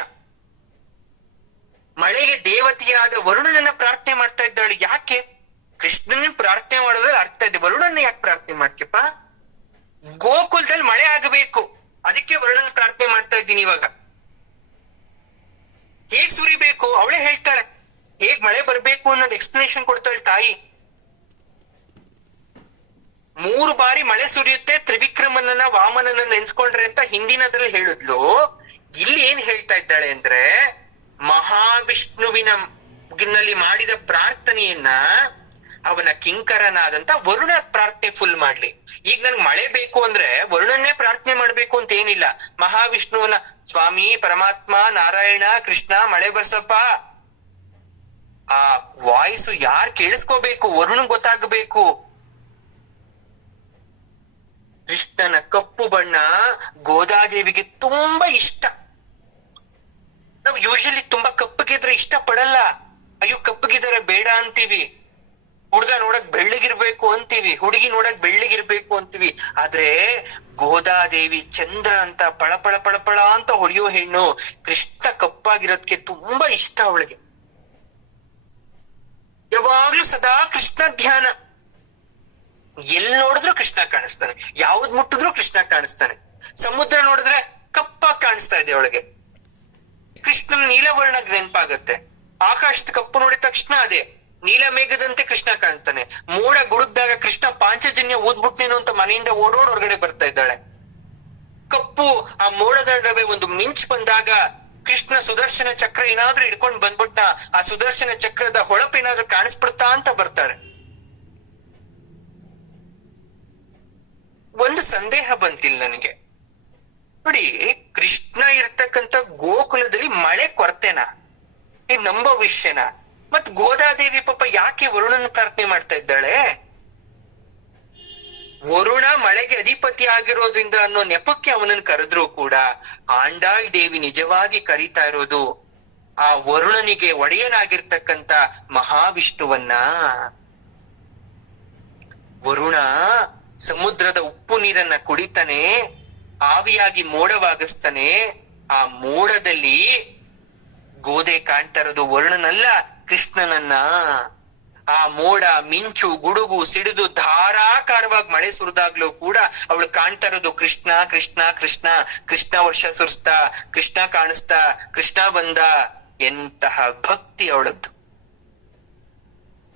ಮಳೆಗೆ ದೇವತೆಯಾದ ವರುಣನನ್ನ ಪ್ರಾರ್ಥನೆ ಮಾಡ್ತಾ ಇದ್ದಾಳೆ. ಯಾಕೆ? ಕೃಷ್ಣನ ಪ್ರಾರ್ಥನೆ ಮಾಡೋದ್ರಲ್ಲಿ ಅರ್ಥ ಇದೆ. ವರುಣನ್ನ ಯಾಕೆ ಪ್ರಾರ್ಥನೆ ಮಾಡ್ತೀಯಪ್ಪ? ಗೋಕುಲದಲ್ಲಿ ಮಳೆ ಆಗಬೇಕು, ಅದಕ್ಕೆ ವರುಣನ ಪ್ರಾರ್ಥನೆ ಮಾಡ್ತಾ ಇದ್ದೀನಿ. ಇವಾಗ ಹೇಗ್ ಸುರಿಬೇಕು ಅವಳೇ ಹೇಳ್ತಾಳೆ. ಹೇಗ್ ಮಳೆ ಬರ್ಬೇಕು ಅನ್ನೋದು ಎಕ್ಸ್ಪ್ಲನೇಷನ್ ಕೊಡ್ತಾಳೆ ತಾಯಿ. 3 ಬಾರಿ ಮಳೆ ಸುರಿಯುತ್ತೆ ತ್ರಿವಿಕ್ರಮನನ್ನ ವಾಮನನ್ನ ನೆನ್ಸ್ಕೊಂಡ್ರೆ ಅಂತ ಹಿಂದಿನದ್ರಲ್ಲಿ ಹೇಳಿದ್ಲು. ಇಲ್ಲಿ ಏನ್ ಹೇಳ್ತಾ ಇದ್ದಾಳೆ ಅಂದ್ರೆ, ಮಹಾವಿಷ್ಣುವಿನ ನಲ್ಲಿ ಮಾಡಿದ ಪ್ರಾರ್ಥನೆಯನ್ನ ಅವನ ಕಿಂಕರನಾದಂತ ವರುಣ ಪ್ರಾರ್ಥನೆ ಫುಲ್ ಮಾಡ್ಲಿ. ಈಗ ನನ್ಗೆ ಮಳೆ ಬೇಕು ಅಂದ್ರೆ ವರುಣನ್ನೇ ಪ್ರಾರ್ಥನೆ ಮಾಡ್ಬೇಕು ಅಂತ ಏನಿಲ್ಲ. ಮಹಾವಿಷ್ಣುವನ, ಸ್ವಾಮಿ ಪರಮಾತ್ಮ ನಾರಾಯಣ ಕೃಷ್ಣ ಮಳೆ ಬರ್ಸಪ್ಪ, ಆ ವಾಯ್ಸು ಯಾರ್ ಕೇಳಿಸ್ಕೋಬೇಕು? ವರುಣ ಗೊತ್ತಾಗಬೇಕು. ಕೃಷ್ಣನ ಕಪ್ಪು ಬಣ್ಣ ಗೋದಾದೇವಿಗೆ ತುಂಬಾ ಇಷ್ಟ. ನಾವು ಯೂಶಲಿ ತುಂಬಾ ಕಪ್ಪಗಿದ್ರೆ ಇಷ್ಟ ಪಡಲ್ಲ. ಅಯ್ಯೋ ಕಪ್ಪಗಿದ್ರೆ ಬೇಡ ಅಂತೀವಿ. ಹುಡ್ಗ ನೋಡಕ್ ಬೆಳ್ಳಗಿರ್ಬೇಕು ಅಂತೀವಿ, ಹುಡುಗಿ ನೋಡಕ್ ಬೆಳ್ಳಗಿರ್ಬೇಕು ಅಂತೀವಿ. ಆದ್ರೆ ಗೋದಾದೇವಿ ಚಂದ್ರ ಅಂತ ಪಳ ಪಳ ಪಳ ಪಳ ಅಂತ ಹೊಡೆಯೋ ಹೆಣ್ಣು. ಕೃಷ್ಣ ಕಪ್ಪಾಗಿರೋದಕ್ಕೆ ತುಂಬಾ ಇಷ್ಟ ಅವಳಿಗೆ. ಯಾವಾಗ್ಲೂ ಸದಾ ಕೃಷ್ಣ ಧ್ಯಾನ. ಎಲ್ ನೋಡಿದ್ರು ಕೃಷ್ಣ ಕಾಣಿಸ್ತಾನೆ, ಯಾವ್ದ್ ಮುಟ್ಟಿದ್ರು ಕೃಷ್ಣ ಕಾಣಿಸ್ತಾನೆ. ಸಮುದ್ರ ನೋಡಿದ್ರೆ ಕಪ್ಪಾಗಿ ಕಾಣಿಸ್ತಾ ಇದೆ ಅವಳಿಗೆ. ಕೃಷ್ಣನ ನೀಲವರ್ಣ ನೆನಪಾಗತ್ತೆ. ಆಕಾಶದ ಕಪ್ಪು ನೋಡಿದ ತಕ್ಷಣ ಅದೇ ನೀಲ ಮೇಘದಂತೆ ಕೃಷ್ಣ ಕಾಣ್ತಾನೆ. ಮೋಡ ಗುಡುಗ್ದಾಗ ಕೃಷ್ಣ ಪಾಂಚಜನ್ಯ ಓದ್ಬಿಟ್ನೇನು ಅಂತ ಮನೆಯಿಂದ ಓಡೋಡ್ ಹೊರಗಡೆ ಬರ್ತಾ ಇದ್ದಾಳೆ. ಕಪ್ಪು ಆ ಮೋಡದ ನಡುವೆ ಒಂದು ಮಿಂಚ್ ಬಂದಾಗ ಕೃಷ್ಣ ಸುದರ್ಶನ ಚಕ್ರ ಏನಾದ್ರೂ ಹಿಡ್ಕೊಂಡ್ ಬಂದ್ಬಿಟ್ನ, ಆ ಸುದರ್ಶನ ಚಕ್ರದ ಹೊಳಪು ಏನಾದ್ರೂ ಕಾಣಿಸ್ಬಿಡ್ತಾ ಅಂತ ಬರ್ತಾಳೆ. ಒಂದು ಸಂದೇಹ ಬಂತಿಲ್ಲ ನನಗೆ. ನೋಡಿ, ಕೃಷ್ಣ ಇರ್ತಕ್ಕಂಥ ಗೋಕುಲದಲ್ಲಿ ಮಳೆ ಕೊರತೆನಾ? ಇದು ನಂಬೋ ವಿಷಯನ? ಮತ್ ಗೋದಾದೇವಿ ಪಾಪ ಯಾಕೆ ವರುಣನ ಪ್ರಾರ್ಥನೆ ಮಾಡ್ತಾ ಇದ್ದಾಳೆ? ವರುಣ ಮಳೆಗೆ ಅಧಿಪತಿ ಆಗಿರೋದ್ರಿಂದ ಅನ್ನೋ ನೆಪಕ್ಕೆ ಅವನನ್ನು ಕರೆದ್ರು ಕೂಡ ಆಂಡಾಳ್ ದೇವಿ ನಿಜವಾಗಿ ಕರೀತಾ ಇರೋದು ಆ ವರುಣನಿಗೆ ಒಡೆಯನಾಗಿರ್ತಕ್ಕಂಥ ಮಹಾವಿಷ್ಣುವನ್ನ. ವರುಣ ಸಮುದ್ರದ ಉಪ್ಪು ನೀರನ್ನ ಕುಡಿತಾನೆ, ಆವಿಯಾಗಿ ಮೋಡವಾಗಿಸ್ತಾನೆ. ಆ ಮೋಡದಲ್ಲಿ ಗೋದೆ ಕಾಣ್ತಾ ಇರೋದು ವರುಣನಲ್ಲ, ಕೃಷ್ಣನನ್ನ. ಆ ಮೋಡ ಮಿಂಚು ಗುಡುಗು ಸಿಡಿದು ಧಾರಾಕಾರವಾಗಿ ಮಳೆ ಸುರಿದಾಗ್ಲೂ ಕೂಡ ಅವಳು ಕಾಣ್ತಾ ಇರೋದು ಕೃಷ್ಣ ಕೃಷ್ಣ ಕೃಷ್ಣ. ಕೃಷ್ಣ ವರ್ಷ ಸುರಿಸ್ತಾ, ಕೃಷ್ಣ ಕಾಣಿಸ್ತಾ, ಕೃಷ್ಣ ಬಂದ. ಎಂತಹ ಭಕ್ತಿ ಅವಳದ್ದು.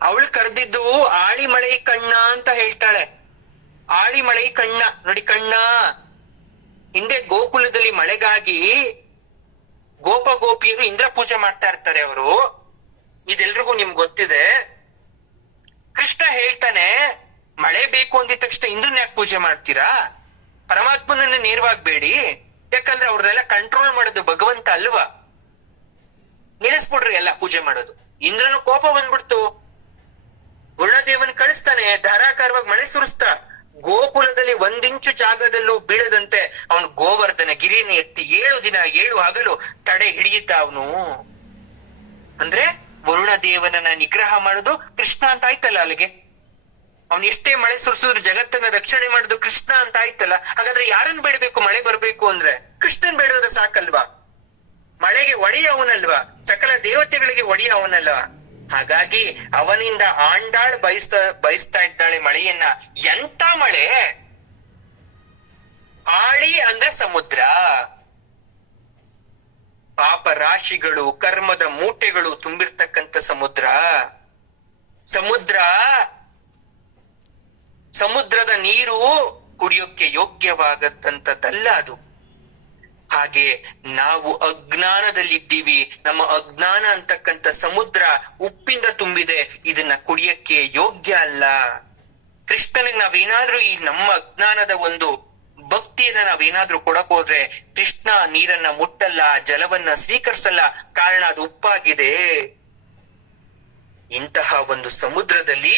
ಅವಳು ಕರೆದಿದ್ದು ಆಳಿ ಮಳೆ ಕಣ್ಣ ಅಂತ ಹೇಳ್ತಾಳೆ. ಆಳಿ ಮಳೆ ಕಣ್ಣ ನೋಡಿ, ಕಣ್ಣ. ಹಿಂದೆ ಗೋಕುಲದಲ್ಲಿ ಮಳೆಗಾಗಿ ಗೋಪ ಗೋಪಿಯರು ಇಂದ್ರ ಪೂಜೆ ಮಾಡ್ತಾ ಇರ್ತಾರೆ ಅವರು. ಇದೆಲ್ರಿಗೂ ನಿಮ್ಗೆ ಗೊತ್ತಿದೆ. ಕೃಷ್ಣ ಹೇಳ್ತಾನೆ, ಮಳೆ ಬೇಕು ಅಂದಿದ ತಕ್ಷಣ ಇಂದ್ರನ ಯಾಕೆ ಪೂಜೆ ಮಾಡ್ತೀರಾ? ಪರಮಾತ್ಮನನ್ನ ನೇರವಾಗ್ಬೇಡಿ, ಯಾಕಂದ್ರೆ ಅವ್ರನ್ನೆಲ್ಲ ಕಂಟ್ರೋಲ್ ಮಾಡೋದು ಭಗವಂತ ಅಲ್ವಾ. ನಿಲ್ಲಿಸ್ಬಿಡ್ರಿ ಎಲ್ಲ ಪೂಜೆ ಮಾಡೋದು. ಇಂದ್ರನು ಕೋಪ ಬಂದ್ಬಿಡ್ತು, ವರುಣದೇವನ್ ಕಳಿಸ್ತಾನೆ, ಧಾರಾಕಾರವಾಗಿ ಮಳೆ ಸುರಿಸ್ತಾ. ಗೋಕುಲದಲ್ಲಿ 1 ಇಂಚು ಜಾಗದಲ್ಲೂ ಬೀಳದಂತೆ ಅವನು ಗೋವರ್ಧನ ಗಿರಿಯನ್ನು ಎತ್ತಿ 7 ದಿನ 7 ಹಗಲು ತಡೆ ಹಿಡಿಯುತ್ತ ಅವನು. ಅಂದ್ರೆ ವರುಣ ದೇವನನ್ನ ನಿಗ್ರಹ ಮಾಡೋದು ಕೃಷ್ಣ ಅಂತ ಆಯ್ತಲ್ಲ ಅಲ್ಲಿಗೆ. ಅವನ್ ಎಷ್ಟೇ ಮಳೆ ಸುರಿಸಿದ್ರು ಜಗತ್ತನ್ನ ರಕ್ಷಣೆ ಮಾಡೋದು ಕೃಷ್ಣ ಅಂತ ಆಯ್ತಲ್ಲ. ಹಾಗಾದ್ರೆ ಯಾರನ್ನ ಬೇಡಬೇಕು ಮಳೆ ಬರ್ಬೇಕು ಅಂದ್ರೆ? ಕೃಷ್ಣನ್ ಬೇಡೋದ್ರೆ ಸಾಕಲ್ವಾ? ಮಳೆಗೆ ಒಡೆಯ ಅವನಲ್ವಾ, ಸಕಲ ದೇವತೆಗಳಿಗೆ ಒಡೆಯ ಅವನಲ್ವಾ. ಹಾಗಾಗಿ ಅವನಿಂದ ಆಂಡಾಳ್ ಬಯಸ್ತಾ ಇದ್ದಾಳೆ ಮಳೆಯನ್ನ. ಎಂತ ಮಳೆ! ಆಳಿ ಅಂದ್ರೆ ಸಮುದ್ರ. ಪಾಪ ರಾಶಿಗಳು ಕರ್ಮದ ಮೂಟೆಗಳು ತುಂಬಿರ್ತಕ್ಕಂಥ ಸಮುದ್ರ. ಸಮುದ್ರದ ನೀರು ಕುಡಿಯೋಕ್ಕೆ ಯೋಗ್ಯವಾಗತ್ತಂತದ್ದಲ್ಲ ಅದು. ಹಾಗೆ ನಾವು ಅಜ್ಞಾನದಲ್ಲಿದ್ದೀವಿ. ನಮ್ಮ ಅಜ್ಞಾನ ಅಂತಕ್ಕಂಥ ಸಮುದ್ರ ಉಪ್ಪಿಂದ ತುಂಬಿದೆ, ಇದನ್ನ ಕುಡಿಯಕ್ಕೆ ಯೋಗ್ಯ ಅಲ್ಲ. ಕೃಷ್ಣನಿಗೆ ನಾವೇನಾದ್ರೂ ಈ ನಮ್ಮ ಅಜ್ಞಾನದ ಒಂದು ಭಕ್ತಿಯನ್ನ ನಾವೇನಾದ್ರೂ ಕೊಡಕ್ ಹೋದ್ರೆ ಕೃಷ್ಣ ನೀರನ್ನ ಮುಟ್ಟಲ್ಲ, ಜಲವನ್ನ ಸ್ವೀಕರಿಸಲ್ಲ. ಕಾರಣ ಅದು ಉಪ್ಪಾಗಿದೆ. ಇಂತಹ ಒಂದು ಸಮುದ್ರದಲ್ಲಿ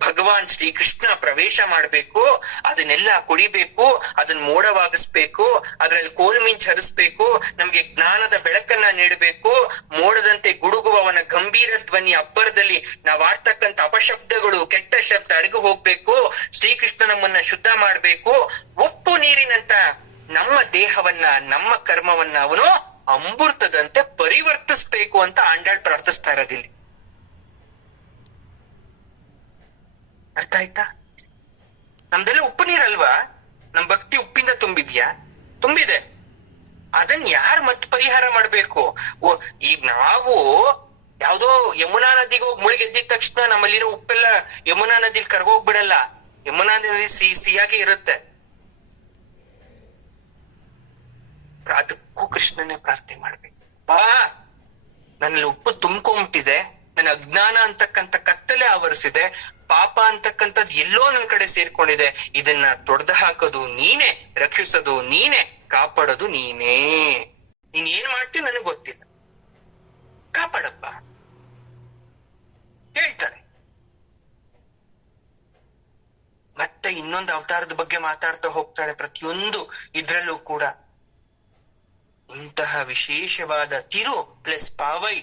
ಭಗವಾನ್ ಶ್ರೀ ಕೃಷ್ಣ ಪ್ರವೇಶ ಮಾಡ್ಬೇಕು, ಅದನ್ನೆಲ್ಲ ಕುಡಿಬೇಕು, ಅದನ್ನ ಮೋಡವಾಗಿಸ್ಬೇಕು, ಅದ್ರಲ್ಲಿ ಕೋಲ್ಮಿಂಚ್ ಹರಿಸ್ಬೇಕು, ನಮ್ಗೆ ಜ್ಞಾನದ ಬೆಳಕನ್ನ ನೀಡಬೇಕು. ಮೋಡದಂತೆ ಗುಡುಗುವ ಅವನ ಗಂಭೀರ ಧ್ವನಿ ಅಬ್ಬರದಲ್ಲಿ ನಾವ್ ಆಡ್ತಕ್ಕಂಥ ಅಪಶಬ್ದಗಳು ಕೆಟ್ಟ ಶಬ್ದ ಅಡಗು ಹೋಗ್ಬೇಕು. ಶ್ರೀಕೃಷ್ಣ ನಮ್ಮನ್ನ ಶುದ್ಧ ಮಾಡ್ಬೇಕು. ಉಪ್ಪು ನೀರಿನಂತ ನಮ್ಮ ದೇಹವನ್ನ ನಮ್ಮ ಕರ್ಮವನ್ನ ಅವನು ಅಮೃತದಂತೆ ಪರಿವರ್ತಿಸ್ಬೇಕು ಅಂತ ಆಂಡಾಳ್ ಪ್ರಾರ್ಥಿಸ್ತಾ ಇರೋದಿಲ್ಲಿ. ಅರ್ಥ ಆಯ್ತಾ? ನಮ್ದೆಲ್ಲ ಉಪ್ಪು ನೀರಲ್ವಾ? ನಮ್ ಭಕ್ತಿ ಉಪ್ಪಿಂದ ತುಂಬಿದ್ಯಾ? ತುಂಬಿದೆ. ಅದನ್ನ ಯಾರು ಮತ್ ಪರಿಹಾರ ಮಾಡ್ಬೇಕು? ಈಗ ನಾವು ಯಾವ್ದೋ ಯಮುನಾ ನದಿಗೆ ಹೋಗಿ ಮುಳುಗೆದ್ದಿದ ತಕ್ಷಣ ನಮ್ಮಲ್ಲಿರೋ ಉಪ್ಪೆಲ್ಲ ಯಮುನಾ ನದಿಲಿ ಕರ್ಗೋಗ್ಬಿಡಲ್ಲ. ಯಮುನಾ ನದಿ ಸಿಹಿಯಾಗಿ ಇರುತ್ತೆ. ಅದಕ್ಕೂ ಕೃಷ್ಣನೇ ಪ್ರಾರ್ಥನೆ ಮಾಡ್ಬೇಕು. ಬಾ, ನನ್ನಲ್ಲಿ ಉಪ್ಪು ತುಂಬ್ಕೊಂಬಿಟ್ಟಿದೆ, ನನ್ನ ಅಜ್ಞಾನ ಅಂತಕ್ಕಂಥ ಕತ್ತಲೆ ಆವರಿಸಿದೆ, ಪಾಪ ಅಂತಕ್ಕಂಥದ್ದು ಎಲ್ಲೋ ನನ್ ಕಡೆ ಸೇರ್ಕೊಂಡಿದೆ, ಇದನ್ನ ತೊಡೆದು ಹಾಕೋದು ನೀನೇ, ರಕ್ಷಿಸೋದು ನೀನೇ, ಕಾಪಾಡೋದು ನೀನೇ. ನೀನ್ ಏನ್ ಮಾಡ್ತೀವಿ ನನಗ್ ಗೊತ್ತಿಲ್ಲ, ಕಾಪಾಡಪ್ಪ ಹೇಳ್ತಾರೆ. ಮತ್ತೆ ಇನ್ನೊಂದು ಅವತಾರದ ಬಗ್ಗೆ ಮಾತಾಡ್ತಾ ಹೋಗ್ತಾಳೆ ಪ್ರತಿಯೊಂದು ಇದ್ರಲ್ಲೂ ಕೂಡ. ಇಂತಹ ವಿಶೇಷವಾದ ತಿರು ಪ್ಲಸ್ ಪಾವೈ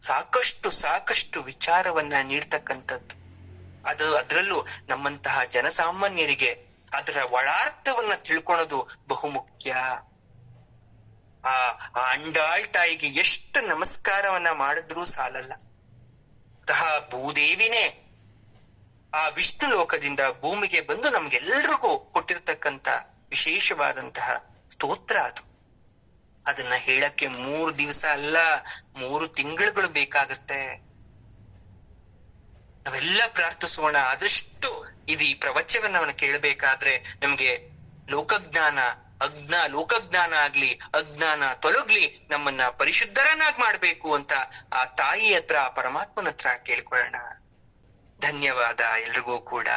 ಸಾಕಷ್ಟು ಸಾಕಷ್ಟು ವಿಚಾರವನ್ನ ನೀಡ್ತಕ್ಕಂಥದ್ದು. ಅದರಲ್ಲೂ ನಮ್ಮಂತಹ ಜನಸಾಮಾನ್ಯರಿಗೆ ಅದರ ಒಳಾರ್ಥವನ್ನ ತಿಳ್ಕೊಳೋದು ಬಹುಮುಖ್ಯ. ಆ ಅಂಡಾಳ್ ತಾಯಿಗೆ ಎಷ್ಟು ನಮಸ್ಕಾರವನ್ನ ಮಾಡಿದ್ರೂ ಸಾಲಲ್ಲ. ಅಂತಹ ಭೂದೇವಿನೇ ಆ ವಿಷ್ಣು ಲೋಕದಿಂದ ಭೂಮಿಗೆ ಬಂದು ನಮ್ಗೆಲ್ರಿಗೂ ಕೊಟ್ಟಿರ್ತಕ್ಕಂಥ ವಿಶೇಷವಾದಂತಹ ಸ್ತೋತ್ರ ಅದು. ಅದನ್ನ ಹೇಳಕ್ಕೆ 3 ದಿವಸ ಅಲ್ಲ, 3 ತಿಂಗಳುಗಳು ಬೇಕಾಗತ್ತೆ. ನಾವೆಲ್ಲ ಪ್ರಾರ್ಥಿಸೋಣ ಆದಷ್ಟು. ಇದು ಈ ಪ್ರವಚನವನ್ನ ಕೇಳಬೇಕಾದ್ರೆ ನಮ್ಗೆ ಲೋಕಜ್ಞಾನ ಆಗ್ಲಿ, ಅಜ್ಞಾನ ತೊಲಗ್ಲಿ, ನಮ್ಮನ್ನ ಪರಿಶುದ್ಧರನ್ನಾಗಿ ಮಾಡ್ಬೇಕು ಅಂತ ಆ ತಾಯಿ ಹತ್ರ, ಆ ಪರಮಾತ್ಮನ ಹತ್ರ ಕೇಳ್ಕೊಳ್ಳೋಣ. ಧನ್ಯವಾದ ಎಲ್ರಿಗೂ ಕೂಡ.